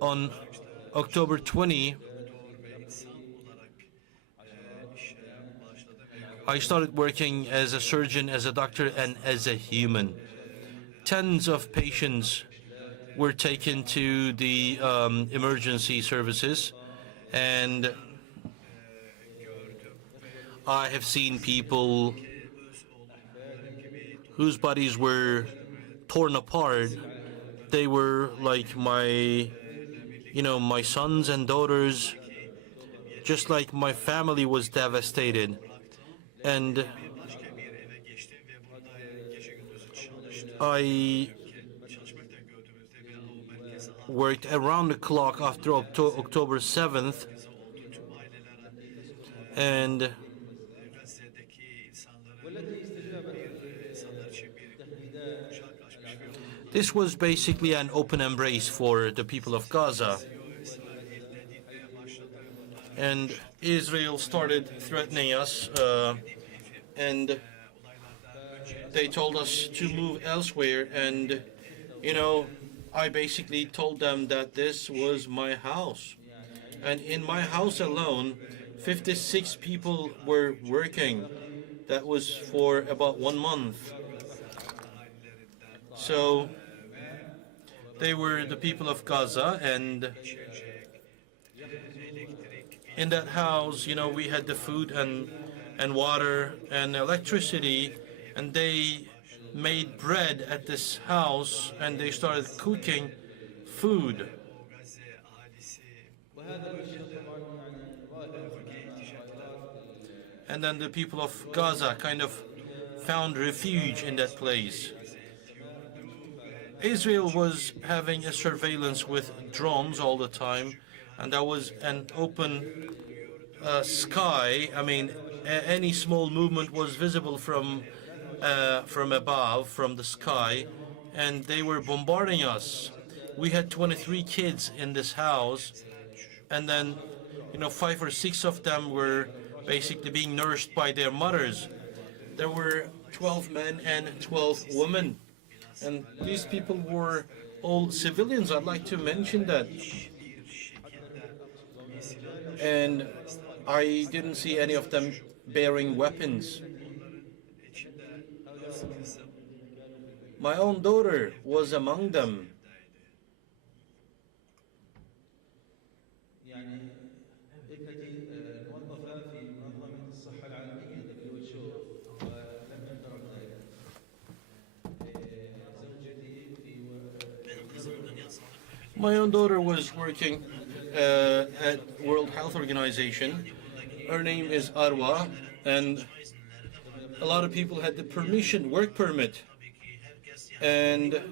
On October 20, I started working as a surgeon, as a doctor, and as a human. Tens of patients were taken to the emergency services, and I have seen people whose bodies were torn apart. They were like my sons and daughters, just like my family was devastated. And I worked around the clock after October 7th, and this was basically an open embrace for the people of Gaza. And Israel started threatening us, and they told us to move elsewhere. And, you know, I basically told them that this was my house. And in my house alone, 56 people were working. That was for about 1 month. So they were the people of Gaza, and in that house, you know, we had the food and water and electricity, and they made bread at this house, and they started cooking food. And then the people of Gaza kind of found refuge in that place. Israel was having a surveillance with drones all the time, and there was an open sky. I mean, any small movement was visible from above, from the sky, and they were bombarding us. We had 23 kids in this house, and then, you know, 5 or 6 of them were basically being nourished by their mothers. There were 12 men and 12 women, and these people were all civilians. I'd like to mention that. And I didn't see any of them bearing weapons. My own daughter was among them. My own daughter was working at World Health Organization. Her name is Arwa, and a lot of people had the permission, work permit, and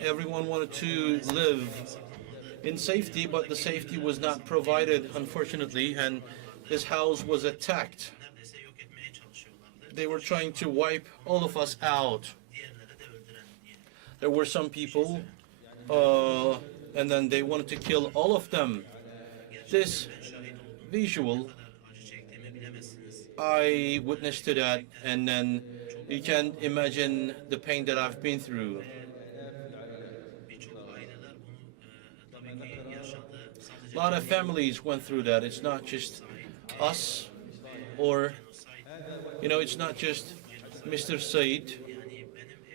everyone wanted to live in safety, but the safety was not provided, unfortunately, and this house was attacked. They were trying to wipe all of us out. There were some people, and then they wanted to kill all of them. This visual, I witnessed to that, and then you can imagine the pain that I've been through. A lot of families went through that. It's not just us, or, you know, it's not just Mr. Said.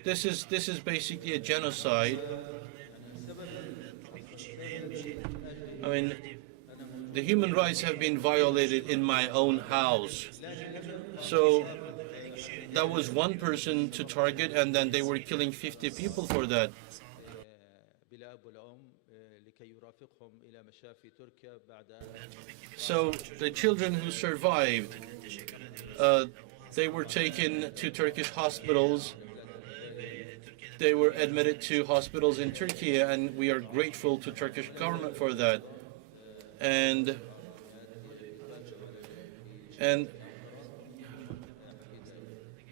This is basically a genocide. I mean, the human rights have been violated in my own house. So that was one person to target, and then they were killing 50 people for that. So the children who survived, they were taken to Turkish hospitals. They were admitted to hospitals in Turkey, and we are grateful to Turkish government for that. And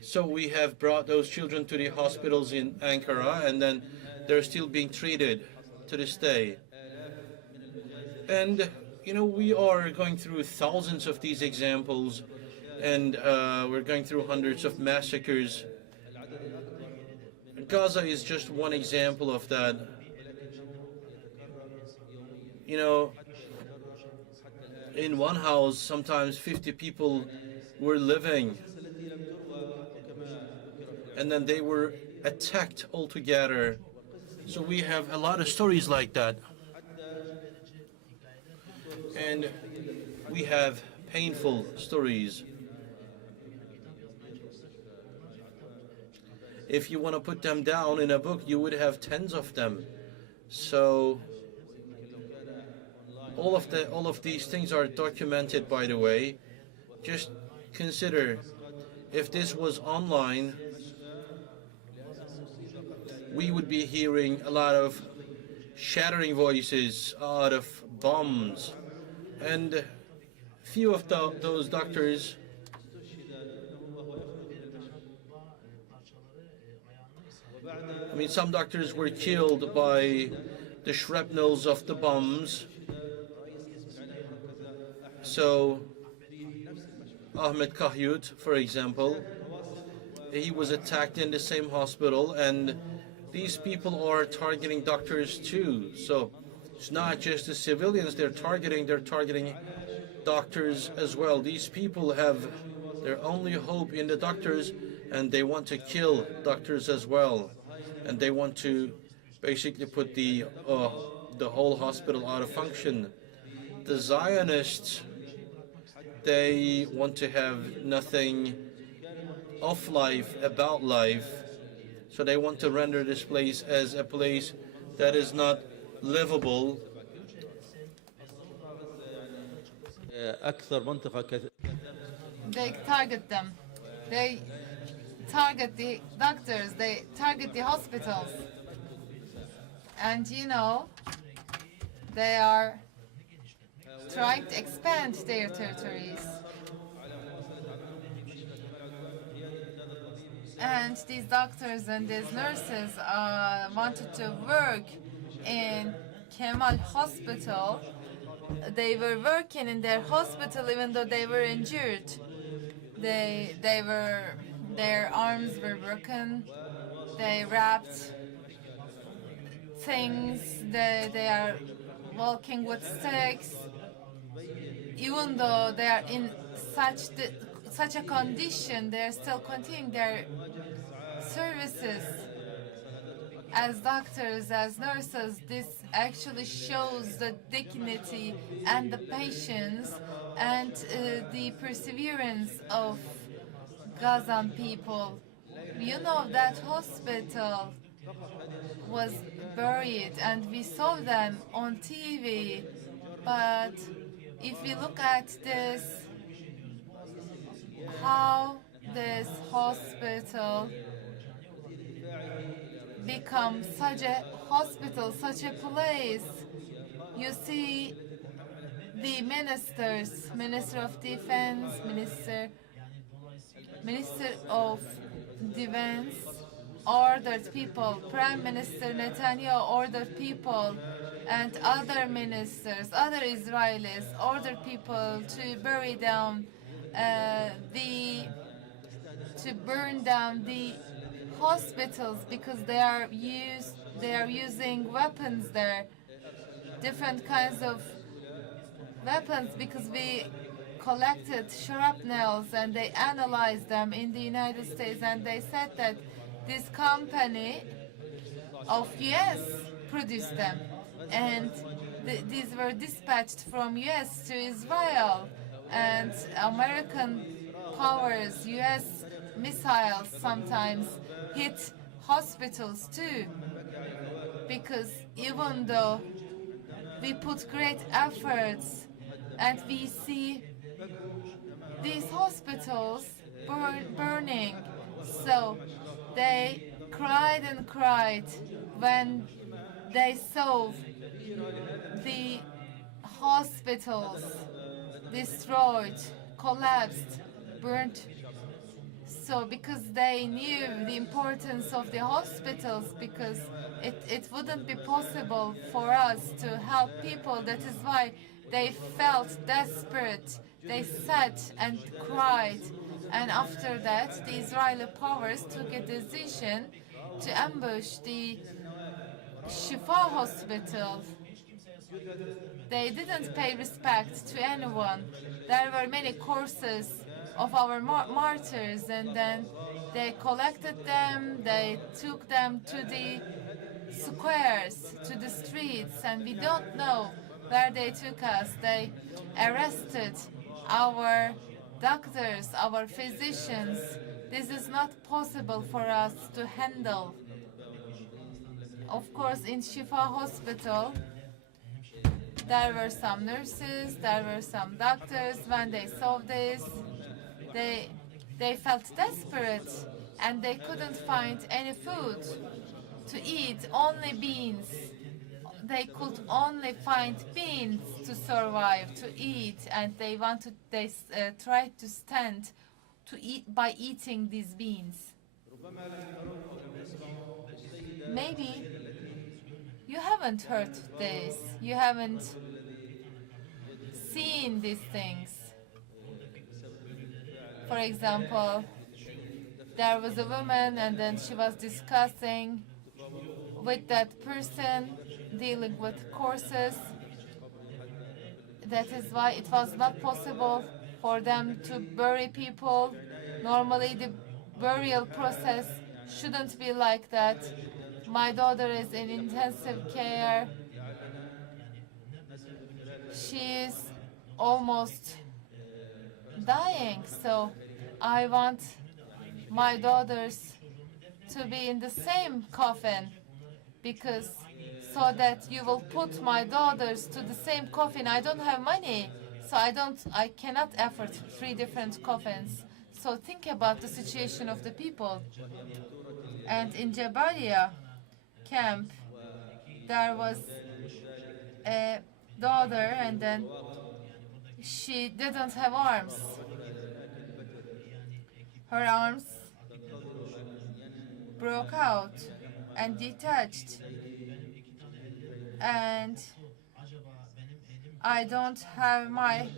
so we have brought those children to the hospitals in Ankara, and then they're still being treated to this day. And, you know, we are going through thousands of these examples, and we're going through hundreds of massacres. Gaza is just one example of that. You know, in one house, sometimes 50 people were living, and then they were attacked altogether. So we have a lot of stories like that. And we have painful stories. If you want to put them down in a book, you would have tens of them. So all of these things are documented, by the way. Just consider, if this was online, we would be hearing a lot of shattering voices, a lot of bombs, and few of those doctors some doctors were killed by the shrapnels of the bombs. So Ahmed Kahyut, for example, he was attacked in the same hospital, and these people are targeting doctors too. So it's not just the civilians they're targeting doctors as well. These people have their only hope in the doctors, and they want to kill doctors as well. And they want to basically put the whole hospital out of function. The Zionists, they want to have nothing of life, about life. So they want to render this place as a place that is not livable. They target them. They target the doctors. They target the hospitals. And you know, they are trying to expand their territories. And these doctors and these nurses wanted to work in Kemal Hospital. They were working in their hospital even though they were injured. Their arms were broken. They wrapped things. They are walking with sticks. Even though they are in such a condition, they are still continuing their services as doctors, as nurses. This actually shows the dignity and the patience and the perseverance of Gazan people. You know, that hospital was buried and we saw them on TV, but if we look at this, how this hospital become such a hospital, such a place. You see the ministers, Minister of Defense, Minister of Defense ordered people, Prime Minister Netanyahu ordered people, and other ministers, other Israelis ordered people to burn down the hospitals because they are using weapons there, different kinds of weapons, because we collected shrapnels and they analyzed them in the United States, and they said that this company of US produced them, and these were dispatched from US to Israel, and American powers, US missiles sometimes hit hospitals too, because even though we put great efforts and we see these hospitals burning, so they cried and cried when they saw the hospitals destroyed, collapsed, burnt. So because they knew the importance of the hospitals, because it wouldn't be possible for us to help people, that is why they felt desperate. They sat and cried. And after that, the Israeli powers took a decision to ambush the Shifa hospital. They didn't pay respect to anyone. There were many corpses of our martyrs, and then they collected them, they took them to the squares, to the streets, and we don't know where they took us. They arrested our doctors, our physicians. This is not possible for us to handle. Of course, in Shifa Hospital, There were some nurses, there were some doctors. When they saw this, they felt desperate and they couldn't find any food to eat, only beans. They could only find beans to survive, to eat, and they tried to stand to eat by eating these beans. Maybe you haven't heard this, you haven't seen these things. For example, there was a woman and then she was discussing with that person dealing with courses. That is why it was not possible for them to bury people. Normally the burial process shouldn't be like that. My daughter is in intensive care. She is almost dying, so I want my daughters to be in the same coffin, because so that you will put my daughters to the same coffin. I don't have money, so I cannot afford 3 different coffins. So think about the situation of the people. And in Jabalia camp, there was a daughter and then she didn't have arms. Her arms broke out and detached. And I don't have my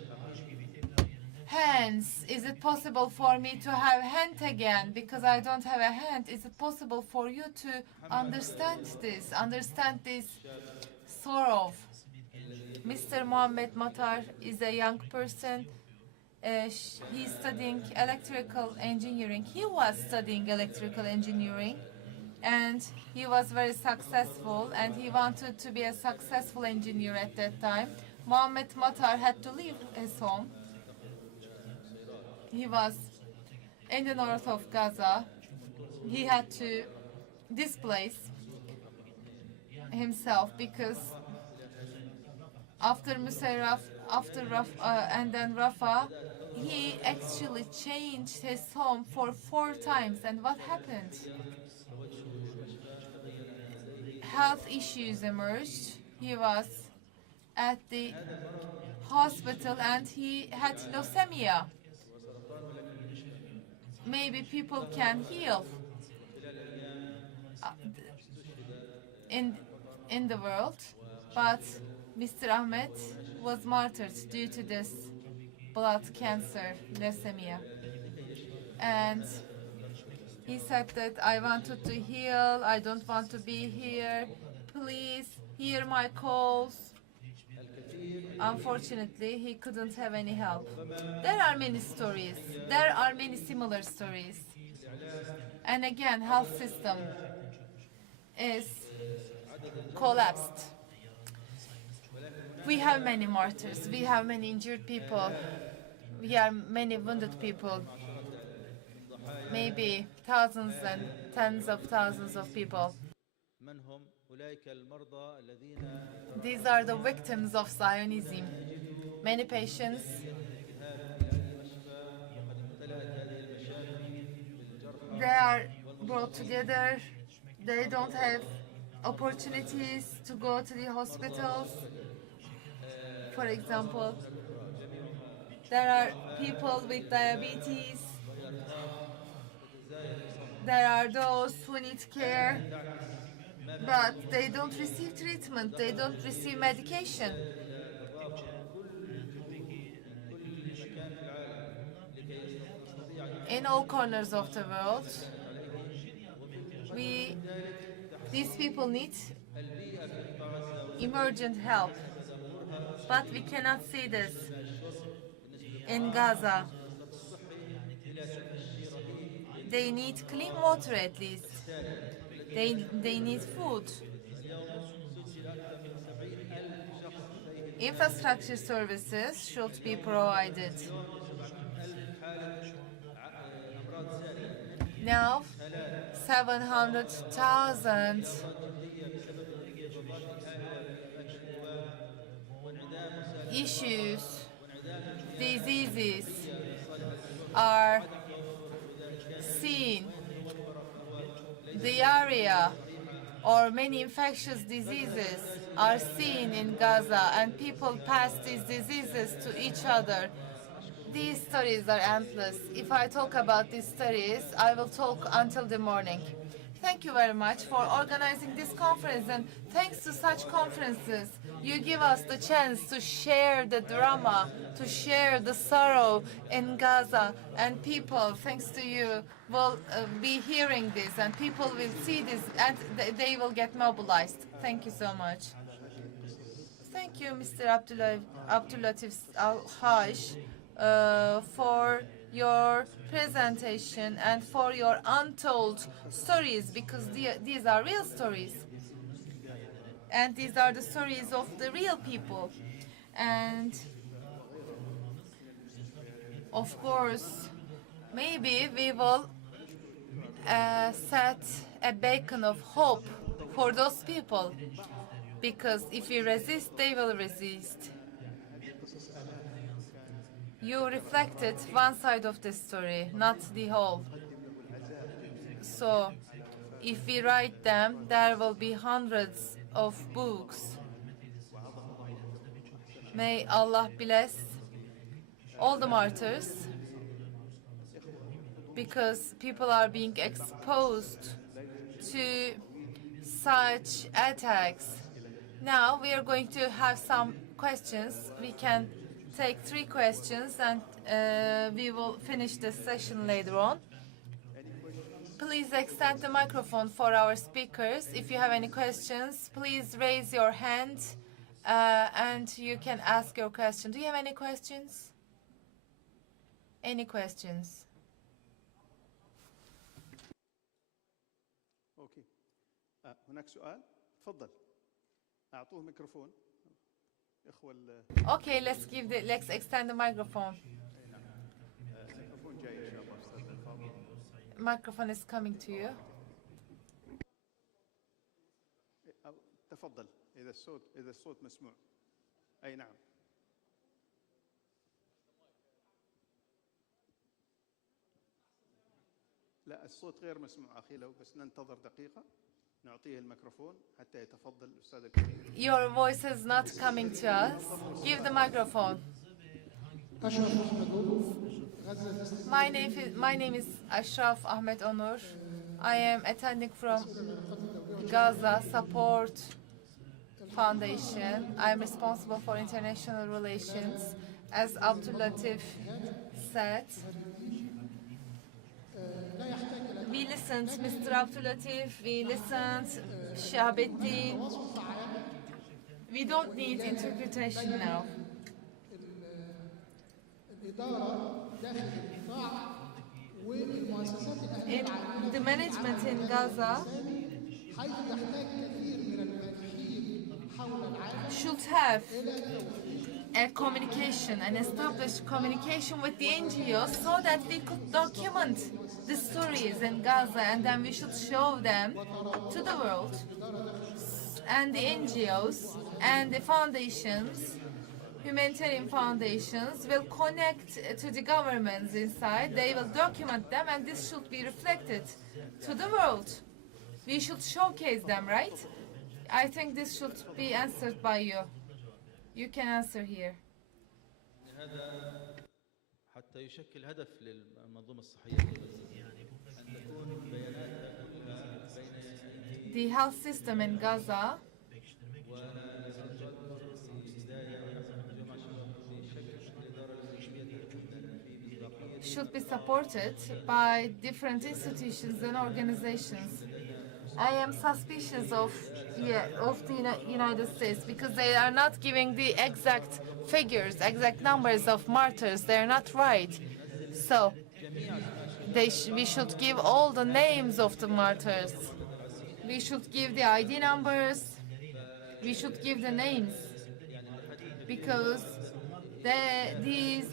hands. Is it possible for me to have hand again? Because I don't have a hand. Is it possible for you to understand this sorrow? Mr. Mohammed Matar is a young person. He's studying electrical engineering. He was studying electrical engineering and he was very successful and he wanted to be a successful engineer at that time. Mohammed Matar had to leave his home. He was in the north of Gaza. He had to displace himself because after Musarraf, and then Rafah, he actually changed his home for 4 times. And what happened? Health issues emerged. He was at the hospital and he had leukemia. Maybe people can heal in the world, but Mr. Ahmed was martyred due to this blood cancer, leukemia. And he said that I wanted to heal, I don't want to be here, please hear my calls. Unfortunately, he couldn't have any help. There are many stories, there are many similar stories. And again, health system is collapsed. We have many martyrs, we have many injured people, we have many wounded people, maybe thousands and tens of thousands of people. These are the victims of Zionism. Many patients they are brought together, they don't have opportunities to go to the hospitals. For example, there are people with diabetes, there are those who need care, but they don't receive treatment, they don't receive medication. In all corners of the world, these people need emergent help, but we cannot see this in Gaza. They need clean water at least. They need food. Infrastructure services should be provided. Now, 700,000 issues, diseases are seen, diarrhea or many infectious diseases are seen in Gaza, and people pass these diseases to each other. These stories are endless. If I talk about these stories, I will talk until the morning. Thank you very much for organizing this conference, and thanks to such conferences, you give us the chance to share the drama, to share the sorrow in Gaza, and people, thanks to you, will be hearing this, and people will see this, and they will get mobilized. Thank you so much. Thank you, Mr. Abdulatif Al-Haj, for your presentation and for your untold stories, because these are real stories. And these are the stories of the real people. And of course, maybe we will set a beacon of hope for those people, because if we resist, they will resist. You reflected one side of the story, not the whole. So, if we write them, there will be hundreds of books. May Allah bless all the martyrs, because people are being exposed to such attacks. Now we are going to have some questions. We can take 3 questions, and we will finish the session later on. Please extend the microphone for our speakers. If you have any questions, please raise your hand and you can ask your question. Do you have any questions? Any questions? اوكي هناك سؤال تفضل اعطوه ميكروفون اخوه Okay, let's extend the microphone. الميكروفون جاي ان شاء الله استاذ الفاضل. Microphone is coming to you. تفضل اذا الصوت مسموع. اي نعم. لا الصوت غير مسموع اخي، لو بس ننتظر دقيقه نعطيه الميكروفون حتى يتفضل الاستاذ الكريم. Your voice is not coming to us. Give the microphone. My name is Ashraf Ahmed Onur. I am attending from Gaza Support Foundation. I am responsible for international relations. As Abdulatif said, we listened Mr. Abdulatif, we listened Shahabuddin. We don't need interpretation now. In the management in Gaza should have a communication, an established communication with the NGOs, so that we could document the stories in Gaza, and then we should show them to the world. And the NGOs and the foundations, humanitarian foundations, will connect to the governments inside. They will document them, and this should be reflected to the world. We should showcase them, right? I think this should be answered by you. You can answer here. حتى يشكل هدف للمنظومة الصحية أن تكون بياناتها كلها بين The health system in Gaza should be supported by different institutions and organizations. I am suspicious of the United States, because they are not giving the exact figures, exact numbers of martyrs. They are not right. So we should give all the names of the martyrs. We should give the ID numbers. We should give the names, because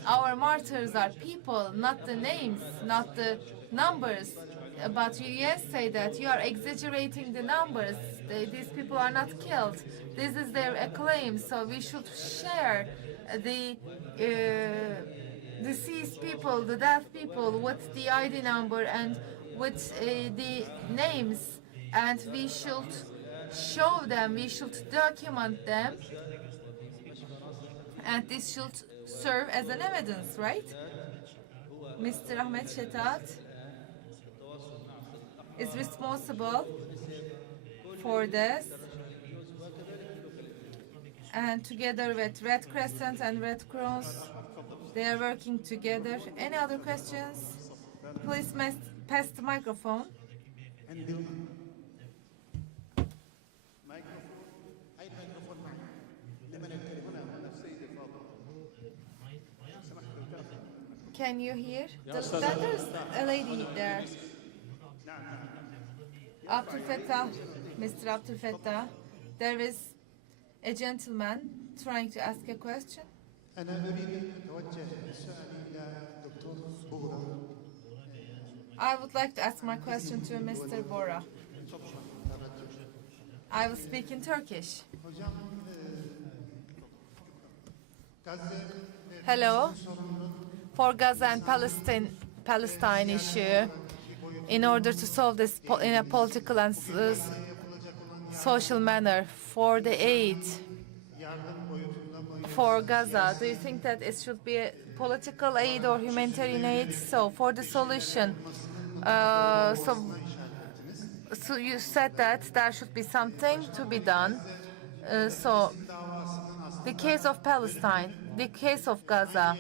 our martyrs are people, not the names, not the numbers. but you yes say that you are exaggerating the numbers. These people are not killed. This is their claim. So we should share the deceased people, the dead people, with the ID number and with the names, and we should show them. We should document them, and this should serve as an evidence, right? Mr. Ahmed Shetat is responsible for this, and together with Red Crescent and Red Cross, they are working together. Any other questions? Please pass the microphone. Can you hear? There's a lady there. Abdul Fettah, Mr. Abdul Fettah, there is a gentleman trying to ask a question. أنا أريد أن أتوجه سؤالي إلى دكتور بورا. I would like to ask my question to Mr. Bora. I will speak in Turkish. Hocam, Gazze ve Hello. sorunun For Gaza and Palestine issue, in order to solve this in a political and social manner, for the aid yardım boyutunda mı for Gaza, do you think that it should be a political aid or humanitarian aid? So for the solution, so you said that there should be something to be done. So the case of Palestine, the case of Gaza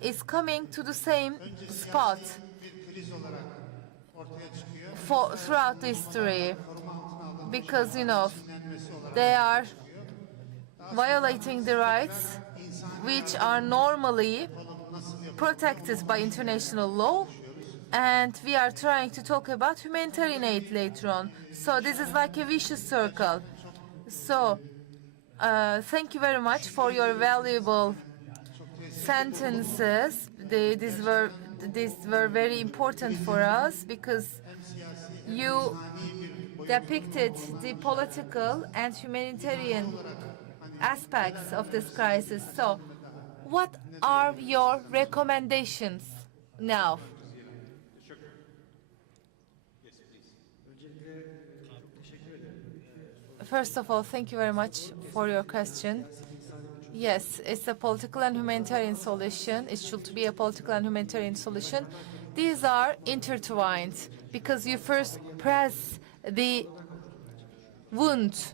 is coming to the same spot bir kriz olarak ortaya çıkıyor? for throughout the history, Koruma altına alınmış because dinlenmesi olarak they are violating the rights which are normally protected by international law, and we are trying to talk about humanitarian aid later on. So this is like a vicious circle. So thank you very much for your valuable sentences. These were very important for us because you depicted the political and humanitarian aspects of this crisis. So, what are your recommendations now? First of all, thank you very much for your question. Yes, it's a political and humanitarian solution. It should be a political and humanitarian solution. These are intertwined because you first press the wound,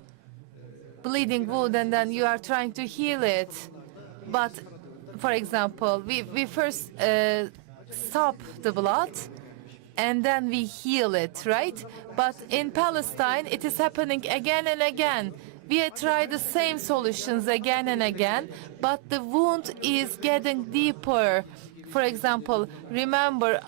bleeding wound, and then you are trying to heal it. But, for example, we first stop the blood and then we heal it, right? But in Palestine, it is happening again and again. We try the same solutions again and again, but the wound is getting deeper. For example, remember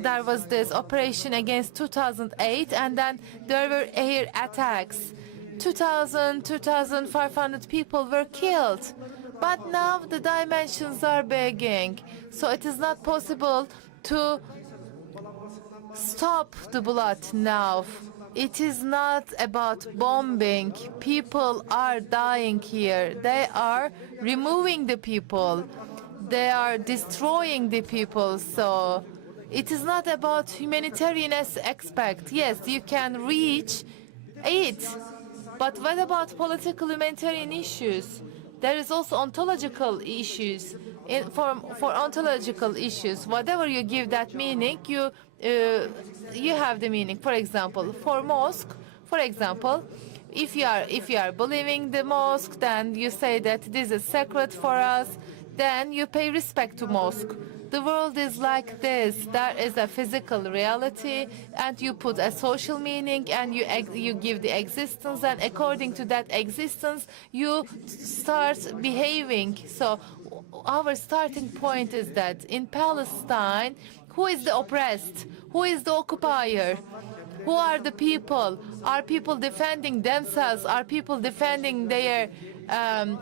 there was this operation against 2008, and then there were air attacks. 2,500 people were killed. But now the dimensions are begging. So it is not possible to stop the blood now. It is not about bombing. People are dying here. They are removing the people. They are destroying the people. So it is not about humanitarian aspect. Yes, you can reach it. But what about political humanitarian issues? There is also ontological issues. For ontological issues, whatever you give that meaning, you have the meaning. For example, for mosque, for example, if you are believing the mosque, then you say that this is sacred for us, then you pay respect to mosque. The world is like this. There is a physical reality, and you put a social meaning, and you give the existence, and according to that existence, you start behaving. So our starting point is that in Palestine, who is the oppressed? Who is the occupier? Who are the people? Are people defending themselves? Are people defending their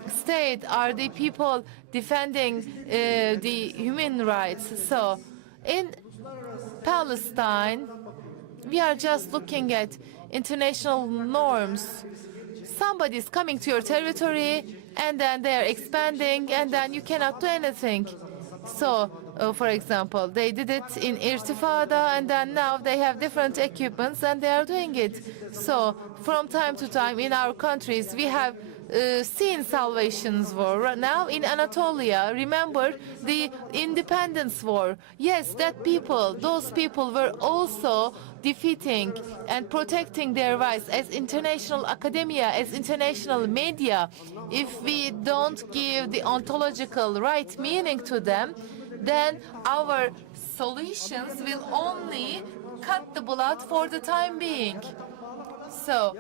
state? Are the people defending the human rights? So in Palestine, we are just looking at international norms. Somebody is coming to your territory, and then they are expanding, and then you cannot do anything. So, for example, they did it in Irtifada, and then now they have different equipments, and they are doing it. So, from time to time in our countries, we have seen Salvation's War. Now in Anatolia, remember the Independence War. Yes, those people were also defeating and protecting their rights as international academia, as international media. If we don't give the ontological right meaning to them, then our solutions will only cut the blood for the time being. So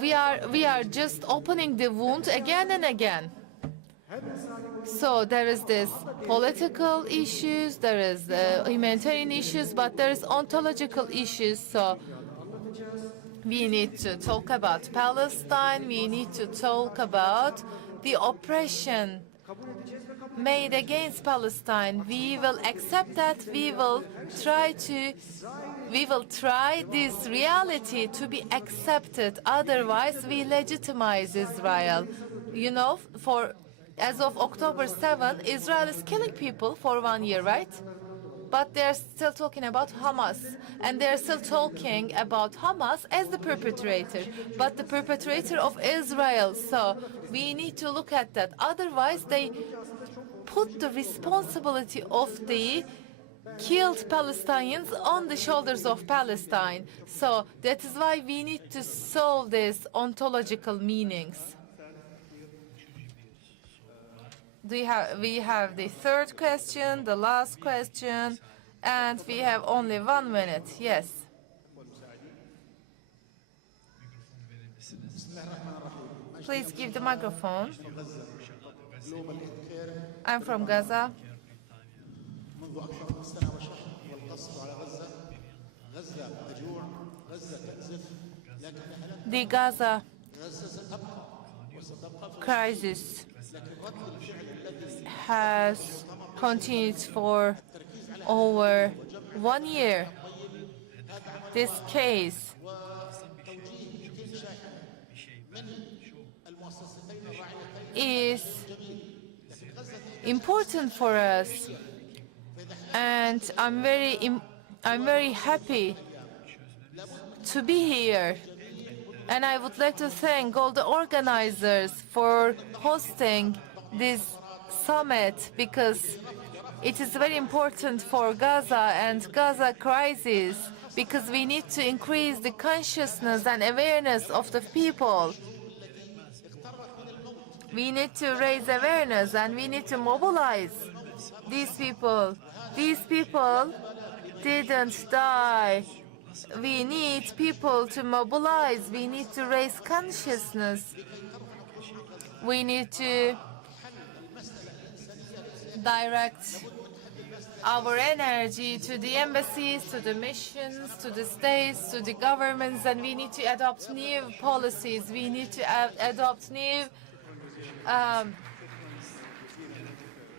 we are just opening the wound again and again. So there is this political issues, there is humanitarian issues, but there is ontological issues. So we need to talk about Palestine. We need to talk about the oppression made against Palestine. We will accept that. We will try this reality to be accepted. Otherwise, we legitimize Israel. You know, as of October 7, Israel is killing people for 1 year, right? But they're still talking about Hamas, and they're still talking about Hamas as the perpetrator, but the perpetrator of Israel. So we need to look at that. Otherwise, they put the responsibility of the killed Palestinians on the shoulders of Palestine. So that is why we need to solve these ontological meanings. We have the third question, the last question, and we have only 1 minute. Yes. Please give the microphone. I'm from Gaza. منذ أكثر من سنة وشهر والقصف على غزة. غزة تجوع، غزة تنزف، لكن The Gaza crisis has continued for over 1 year. This case is important for us, and I'm very happy to be here. And I would like to thank all the organizers for hosting this summit, because it is very important for Gaza and Gaza crisis, because we need to increase the consciousness and awareness of the people. We need to raise awareness, and we need to mobilize these people. These people didn't die. We need people to mobilize. We need to raise consciousness. We need to direct our energy to the embassies, to the missions, to the states, to the governments, and we need to adopt new policies. We need to adopt new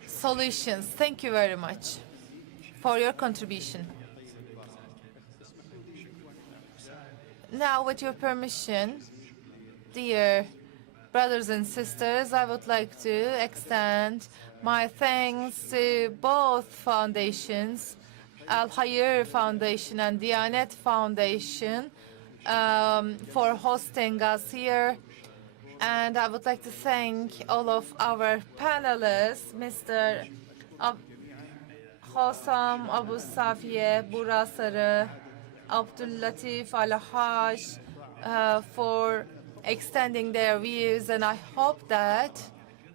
solutions. Thank you very much for your contribution. Now, with your permission, dear brothers and sisters, I would like to extend my thanks to both foundations, Al Hayr Foundation and Diyanet Foundation, for hosting us here. And I would like to thank all of our panelists, Mr. Hossam Abu Safiye, Burasarı, Abdul Latif Al-Haj, for extending their views, and I hope that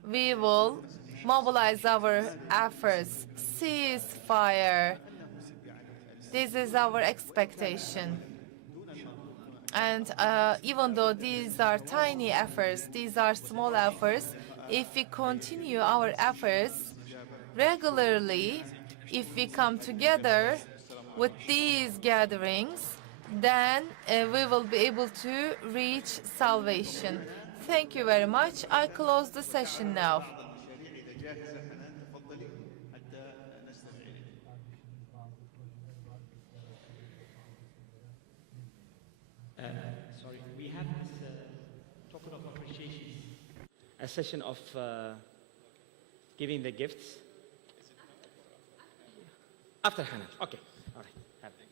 we will mobilize our efforts. Ceasefire. This is our expectation. And even though these are tiny efforts, these are small efforts, if we continue our efforts regularly, if we come together with these gatherings, then we will be able to reach salvation. Thank you very much. I close the session now. have this token of appreciation, a session of giving the gifts. After Hanan, okay, all right. Have it.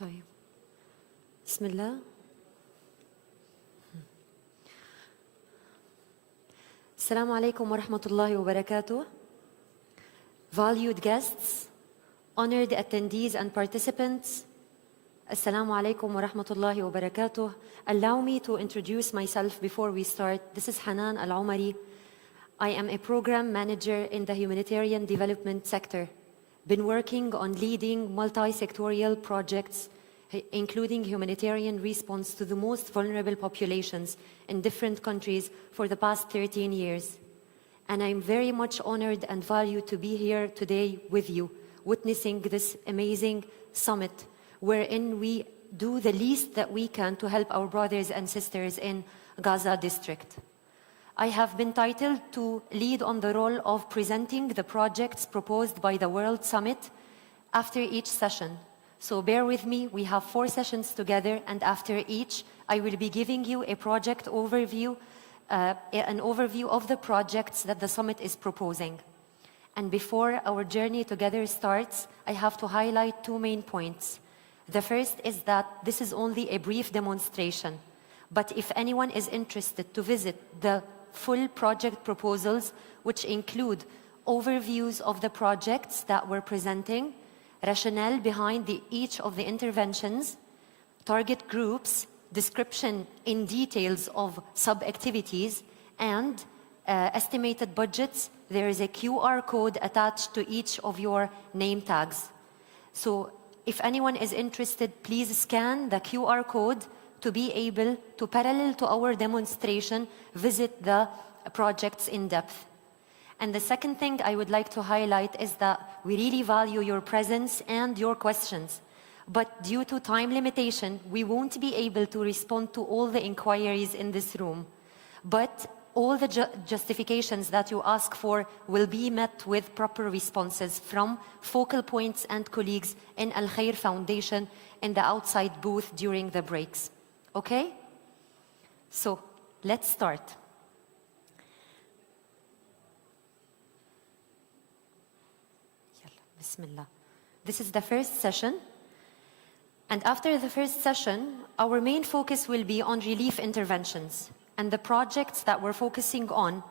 طيب بسم الله. السلام عليكم ورحمة الله وبركاته. Valued guests, honored attendees and participants, Assalamu alaikum wa rahmatullahi wa barakatuh. Allow me to introduce myself before we start. This is Hanan Al-Umari. I am a program manager in the humanitarian development sector. Been working on leading multi-sectorial projects, including humanitarian response to the most vulnerable populations in different countries for the past 13 years. And I'm very much honored and valued to be here today with you, witnessing this amazing summit, wherein we do the least that we can to help our brothers and sisters in Gaza district. I have been titled to lead on the role of presenting the projects proposed by the World Summit after each session. So bear with me, we have 4 sessions together, and after each, I will be giving you a project overview, an overview of the projects that the summit is proposing. And before our journey together starts, I have to highlight 2 main points. The first is that this is only a brief demonstration, but if anyone is interested to visit the full project proposals, which include overviews of the projects that we're presenting, rationale behind each of the interventions, target groups, description in details of sub-activities, and estimated budgets, there is a QR code attached to each of your name tags. So if anyone is interested, please scan the QR code to be able to, parallel to our demonstration, visit the projects in depth. And the second thing I would like to highlight is that we really value your presence and your questions. But due to time limitation, we won't be able to respond to all the inquiries in this room. But all the justifications that you ask for will be met with proper responses from focal points and colleagues in Al Khair Foundation in the outside booth during the breaks. Okay? So, let's start. Bismillah. This is the first session. And after the first session, our main focus will be on relief interventions. And the projects that we're focusing on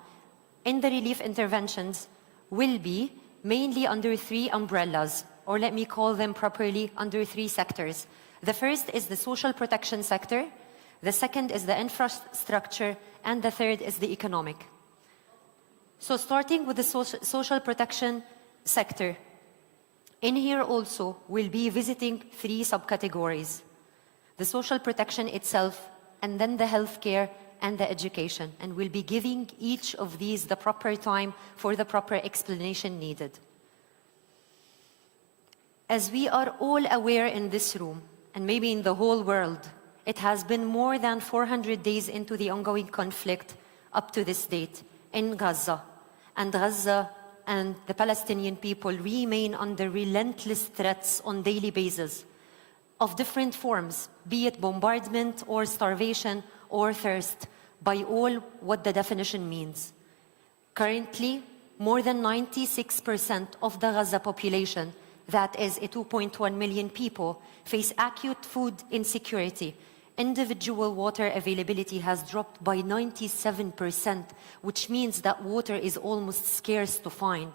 in the relief interventions will be mainly under 3 umbrellas, or let me call them properly under 3 sectors. The first is the social protection sector, the second is the infrastructure, and the third is the economic. So starting with the social protection sector, in here also we'll be visiting 3 subcategories: the social protection itself, and then the healthcare and the education. And we'll be giving each of these the proper time for the proper explanation needed. As we are all aware in this room, and maybe in the whole world, it has been more than 400 days into the ongoing conflict up to this date in Gaza. And Gaza and the Palestinian people remain under relentless threats on daily basis of different forms, be it bombardment or starvation or thirst, by all what the definition means. Currently, more than 96% of the Gaza population, that is 2.1 million people, face acute food insecurity. Individual water availability has dropped by 97%, which means that water is almost scarce to find.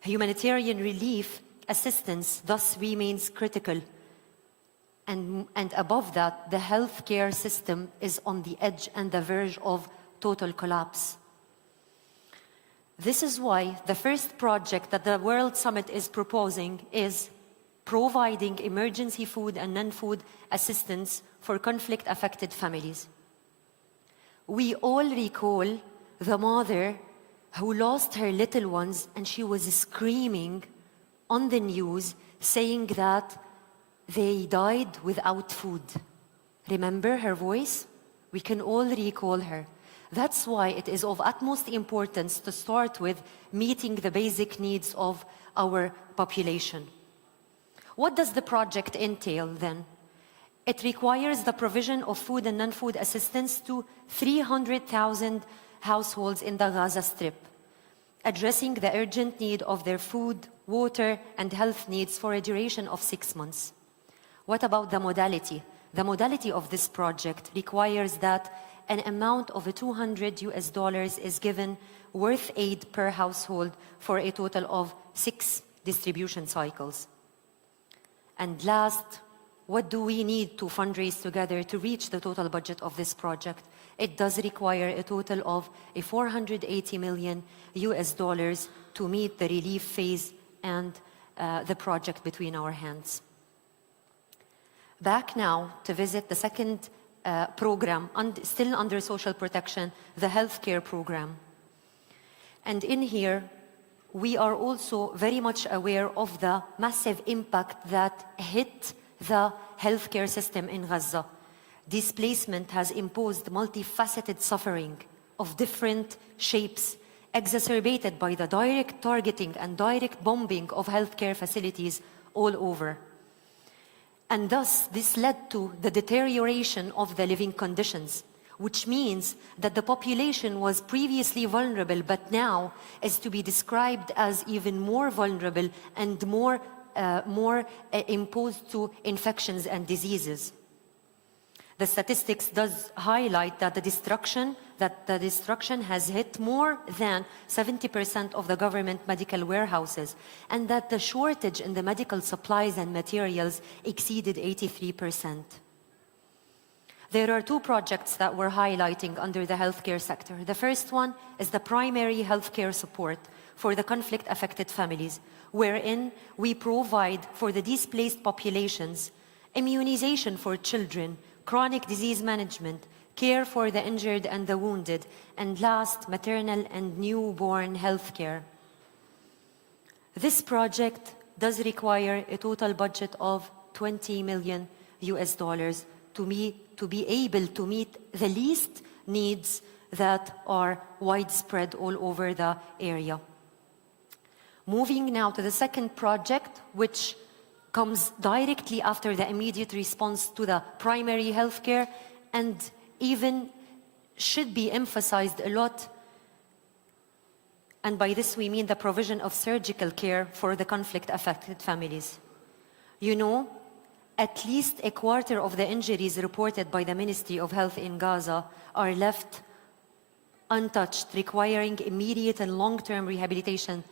Humanitarian relief assistance thus remains critical. And above that, the healthcare system is on the edge and the verge of total collapse. This is why the first project that the World Summit is proposing is providing emergency food and non-food assistance for conflict-affected families. We all recall the mother who lost her little ones, and she was screaming on the news saying that they died without food. Remember her voice? We can all recall her. That's why it is of utmost importance to start with meeting the basic needs of our population. What does the project entail then? It requires the provision of food and non-food assistance to 300,000 households in the Gaza Strip, addressing the urgent need of their food, water, and health needs for a duration of 6 months. What about the modality? The modality of this project requires that an amount of $200 is given worth aid per household for a total of 6 distribution cycles. And last, what do we need to fundraise together to reach the total budget of this project? It does require a total of $480 million to meet the relief phase and the project between our hands. Back now to visit the second program, still under social protection, the healthcare program. And in here, we are also very much aware of the massive impact that hit the healthcare system in Gaza. Displacement has imposed multifaceted suffering of different shapes, exacerbated by the direct targeting and direct bombing of healthcare facilities all over. And thus, this led to the deterioration of the living conditions, which means that the population was previously vulnerable, but now is to be described as even more vulnerable and more imposed to infections and diseases. The statistics does highlight that the destruction has hit more than 70% of the government medical warehouses, and that the shortage in the medical supplies and materials exceeded 83%. There are 2 projects that we're highlighting under the healthcare sector. The first one is the primary healthcare support for the conflict-affected families, wherein we provide for the displaced populations immunization for children, chronic disease management, care for the injured and the wounded, and last, maternal and newborn health care. This project does require a total budget of $20 million to be able to meet the least needs that are widespread all over the area. Moving now to the second project, which comes directly after the immediate response to the primary healthcare, and even should be emphasized a lot. And by this we mean the provision of surgical care for the conflict-affected families. You know, at least a quarter of the injuries reported by the Ministry of Health in Gaza are left untouched, requiring immediate and long-term rehabilitation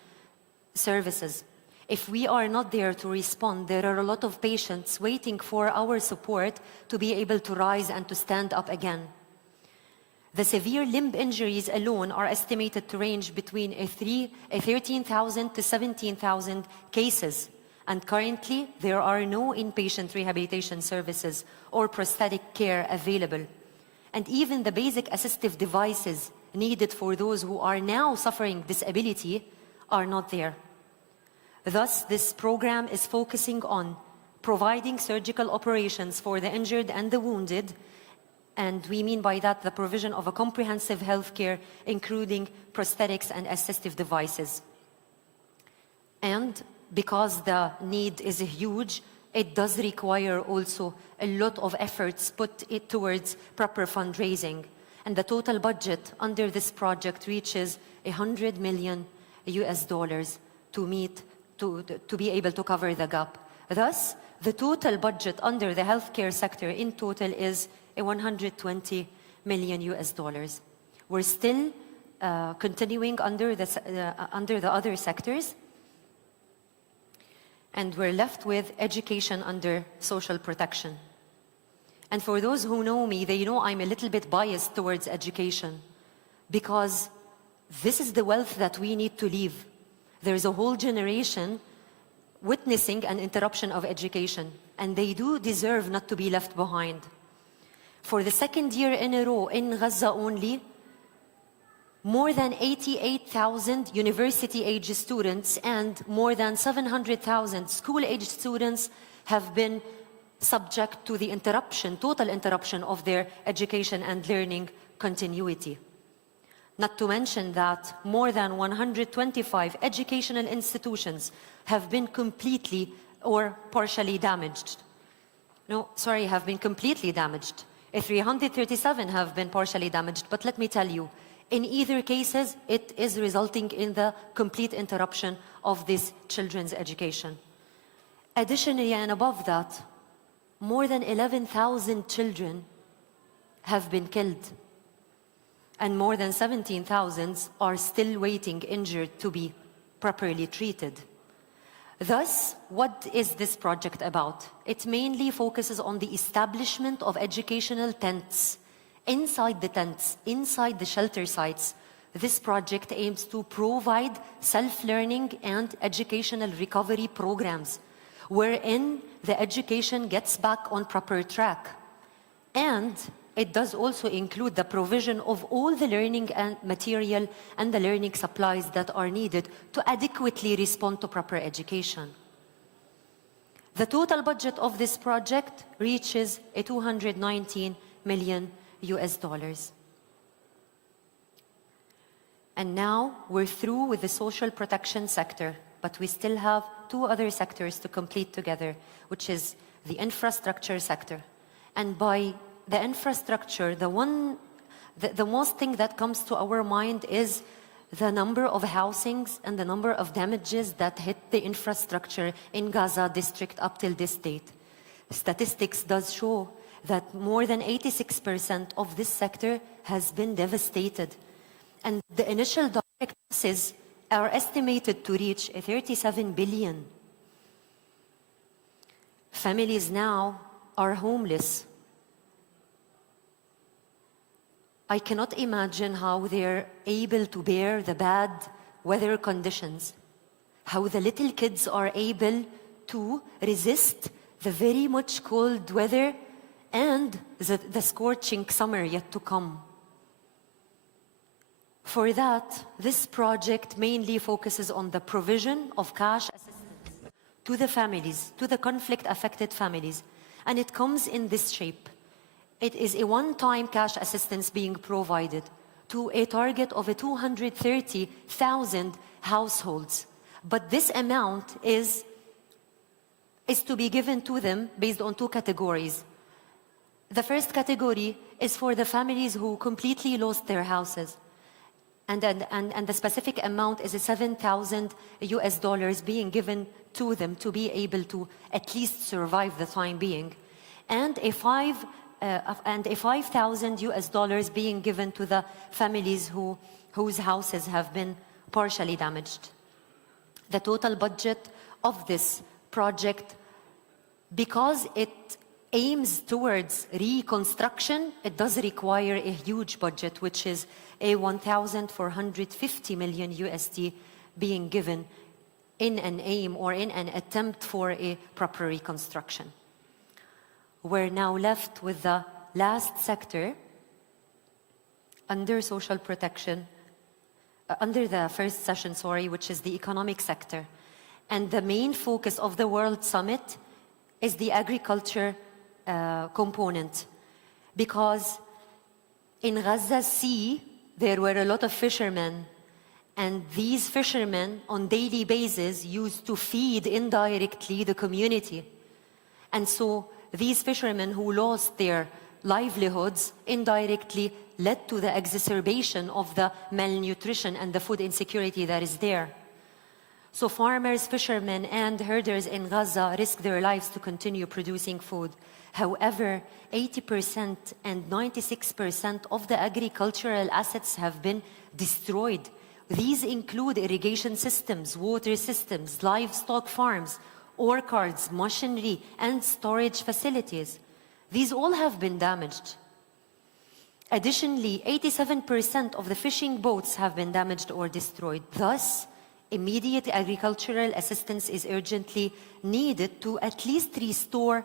services. If we are not there to respond, there are a lot of patients waiting for our support to be able to rise and to stand up again. The severe limb injuries alone are estimated to range between 13,000 to 17,000 cases. And currently, there are no inpatient rehabilitation services or prosthetic care available. And even the basic assistive devices needed for those who are now suffering disability are not there. Thus, this program is focusing on providing surgical operations for the injured and the wounded, and we mean by that the provision of a comprehensive health care, including prosthetics and assistive devices. And because the need is huge, it does require also a lot of efforts put towards proper fundraising. And the total budget under this project reaches $100 million to be able to cover the gap. Thus, the total budget under the healthcare sector in total is $120 million. We're still continuing under the other sectors, and we're left with education under social protection. And for those who know me, they know I'm a little bit biased towards education, because this is the wealth that we need to leave. There is a whole generation witnessing an interruption of education, and they do deserve not to be left behind. For the second year in a row in Gaza only, more than 88,000 university-age students and more than 700,000 school-age students have been subject to the interruption, total interruption of their education and learning continuity. Not to mention that more than 125 educational institutions have been completely or partially damaged. Have been completely damaged. 337 have been partially damaged, but let me tell you, in either cases, it is resulting in the complete interruption of this children's education. Additionally, and above that, more than 11,000 children have been killed, and more than 17,000 are still waiting injured to be properly treated. Thus, what is this project about? It mainly focuses on the establishment of educational tents. Inside the tents, inside the shelter sites, this project aims to provide self-learning and educational recovery programs, wherein the education gets back on proper track. And it does also include the provision of all the learning and material and the learning supplies that are needed to adequately respond to proper education. The total budget of this project reaches $219 million. And now we're through with the social protection sector, but we still have two other sectors to complete together, which is the infrastructure sector. And by the infrastructure, the most thing that comes to our mind is the number of housings and the number of damages that hit the infrastructure in Gaza district up till this date. Statistics does show that more than 86% of this sector has been devastated. And the initial direct losses are estimated to reach 37 billion. Families now are homeless. I cannot imagine how they're able to bear the bad weather conditions, how the little kids are able to resist the very much cold weather and the scorching summer yet to come. For that, this project mainly focuses on the provision of cash assistance to the families, to the conflict-affected families, and it comes in this shape. It is a one-time cash assistance being provided to a target of 230,000 households. But this amount is to be given to them based on two categories. The first category is for the families who completely lost their houses. And the specific amount is $7,000 being given to them to be able to at least survive the time being. And a $5,000 being given to the families whose houses have been partially damaged. The total budget of this project, because it aims towards reconstruction, it does require a huge budget, which is a 1,450 million USD being given in an aim or in an attempt for a proper reconstruction. We're now left with the last sector under social protection, under the first session, which is the economic sector. And the main focus of the World Summit is the agriculture component. Because in Gaza Sea, there were a lot of fishermen. And these fishermen, on daily basis, used to feed indirectly the community. And so these fishermen who lost their livelihoods indirectly led to the exacerbation of the malnutrition and the food insecurity that is there. So farmers, fishermen, and herders in Gaza risk their lives to continue producing food. However, 80% and 96% of the agricultural assets have been destroyed. These include irrigation systems, water systems, livestock farms, orchards, machinery, and storage facilities. These all have been damaged. Additionally, 87% of the fishing boats have been damaged or destroyed. Thus, immediate agricultural assistance is urgently needed to at least restore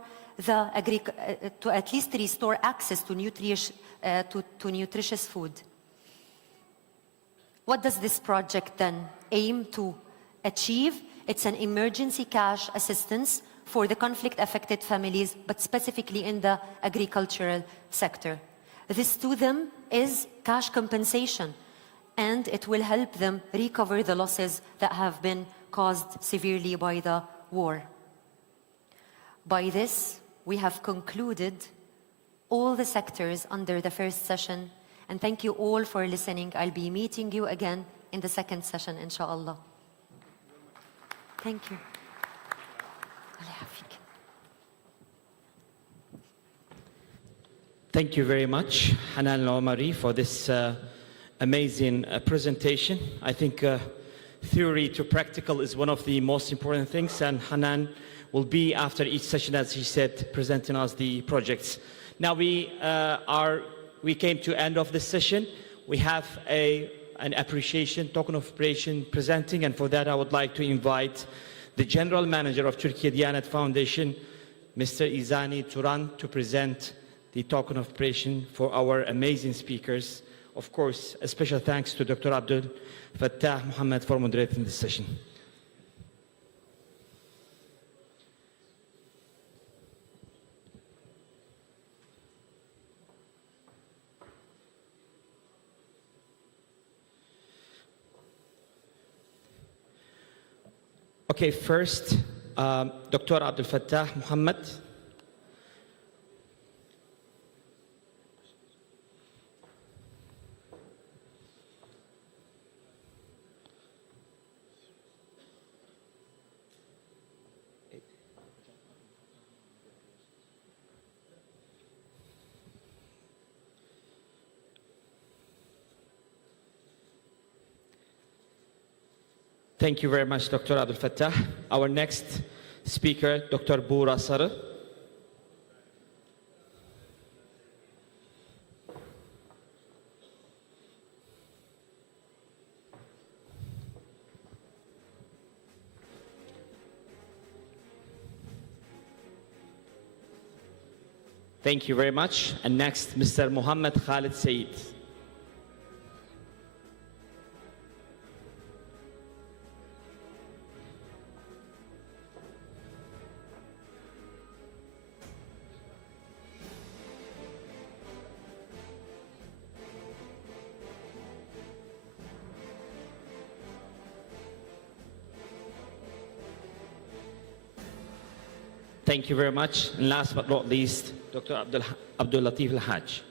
access to nutritious food. What does this project then aim to achieve? It's an emergency cash assistance for the conflict-affected families, but specifically in the agricultural sector. This to them is cash compensation, and it will help them recover the losses that have been caused severely by the war. By this, we have concluded all the sectors under the first session, and thank you all for listening. I'll be meeting you again in the second session, inshallah. Thank you. Thank you very much, Hanan Al-Omari, for this amazing presentation. I think theory to practical is one of the most important things, and Hanan will be, after each session, as he said, presenting us the projects. Now we came to end of this session. We have an appreciation, token of appreciation presenting, and for that I would like to invite the General Manager of Turkiye Diyanet Foundation, Mr. Izani Turan, to present the token of appreciation for our amazing speakers. Of course, a special thanks to Dr. Abdul Fattah Muhammad for moderating this session. Okay, first, Dr. Abdul Fattah Muhammad. Thank you very much, Dr. Abdul Fattah. Our next speaker, Dr. Buğra Sarı. Thank you very much. And next, Mr. Muhammad Khalid Saeed. Thank you very much. And last but not least, Dr. Abdul Latif Al-Hajj.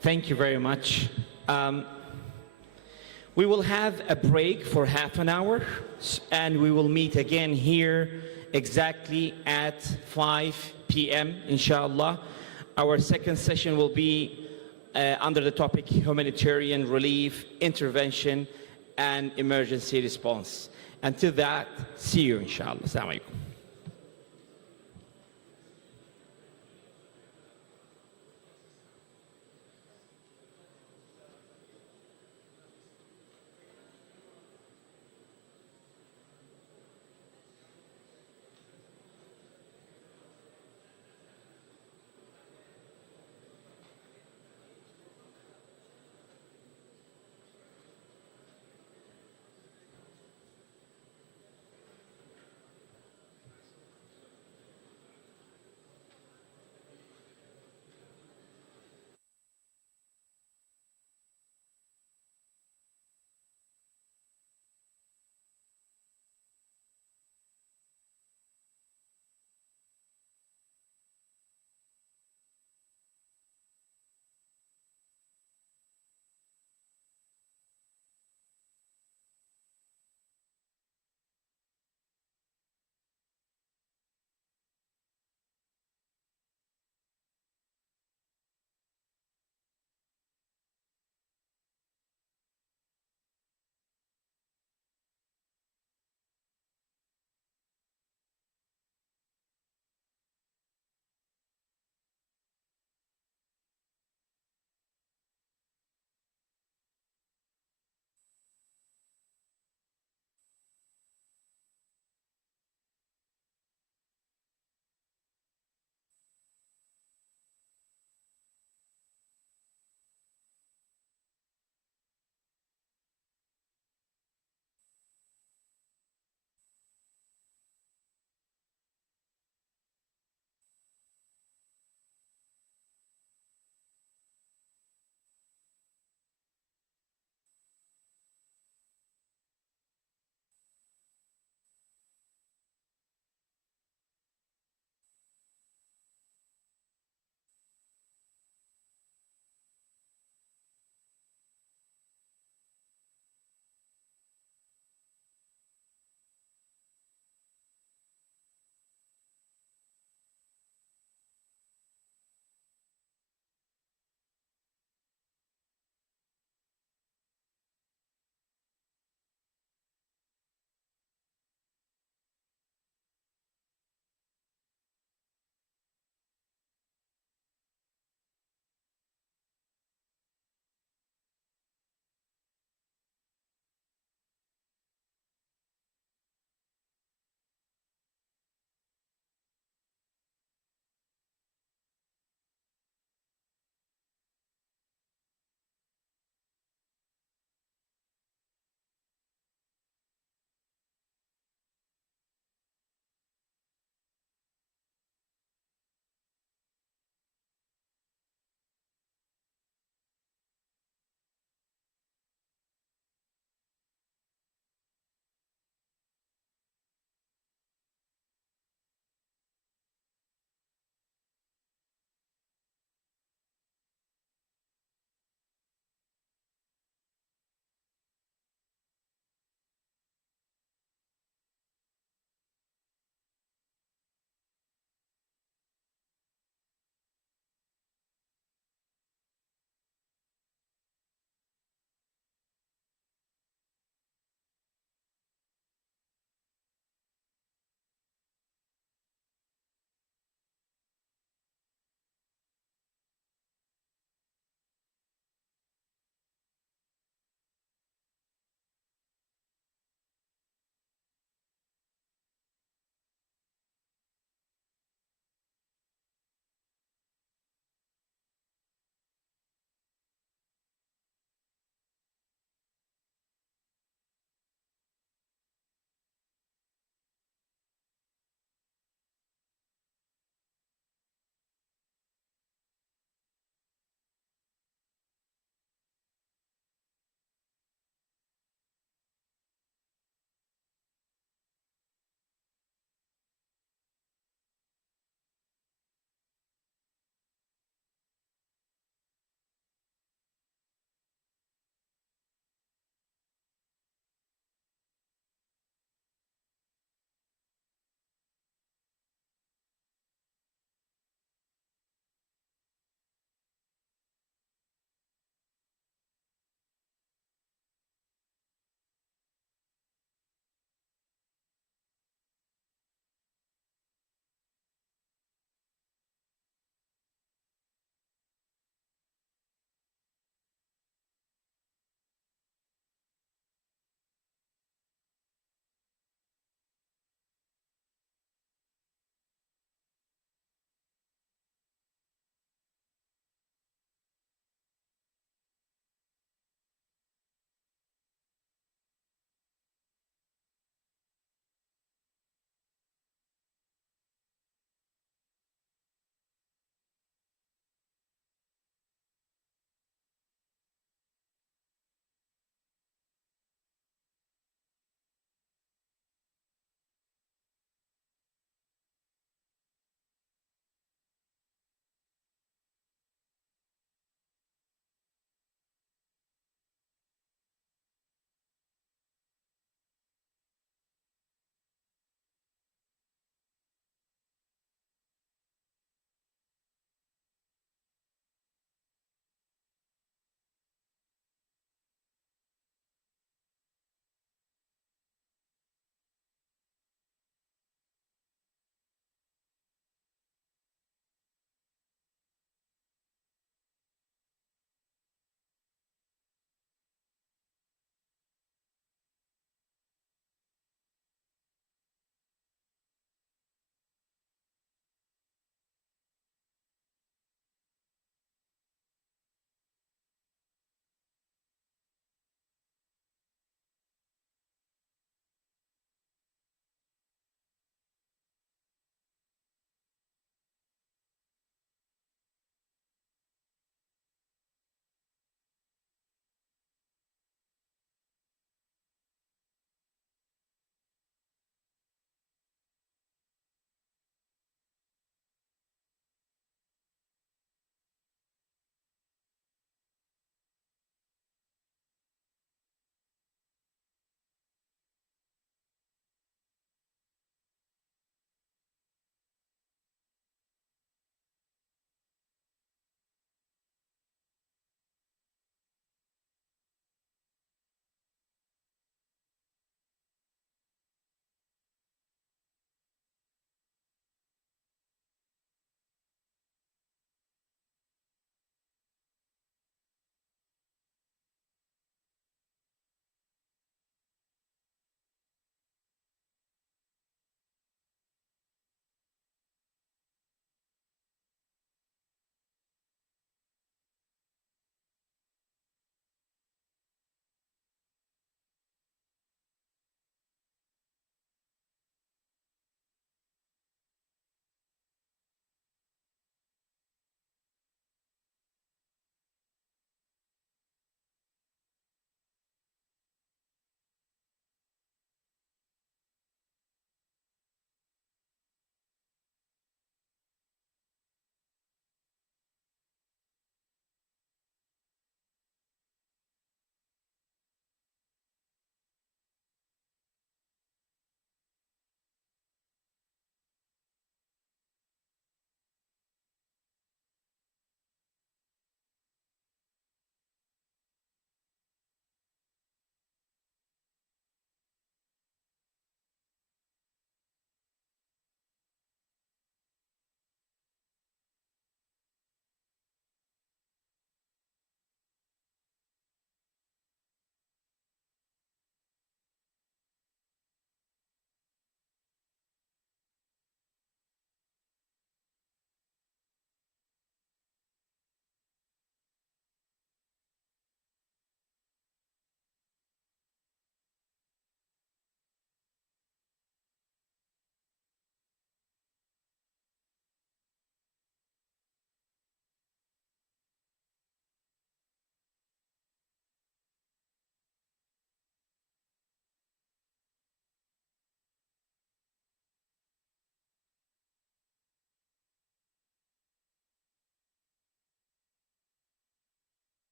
Thank you very much. We will have a break for half an hour, and we will meet again here exactly at 5 p.m. inshallah. Our second session will be under the topic humanitarian relief, intervention, and emergency response. Until that, see you, inshallah. Assalamu alaikum.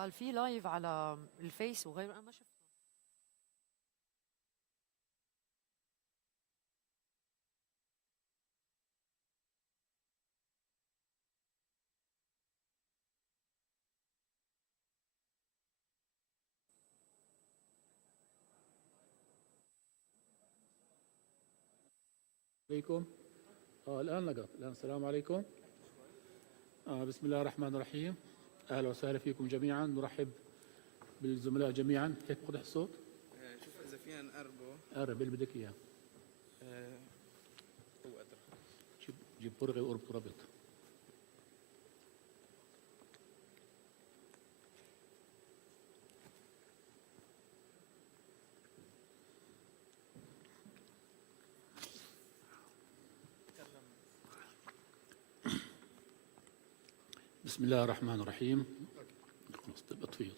قال في لايف على الفيس وغيره، انا ما شفته. عليكم. الآن لقط. الآن السلام عليكم. بسم الله الرحمن الرحيم. أهلا وسهلا فيكم جميعا. نرحب بالزملاء جميعا. هيك واضح الصوت؟ شوف إذا فينا نقربه. قرب اللي بدك إياه. هو قدر. جيب برغي وقرب ربط. بسم الله الرحمن الرحيم. خلاص اطفيه.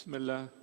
بسم الله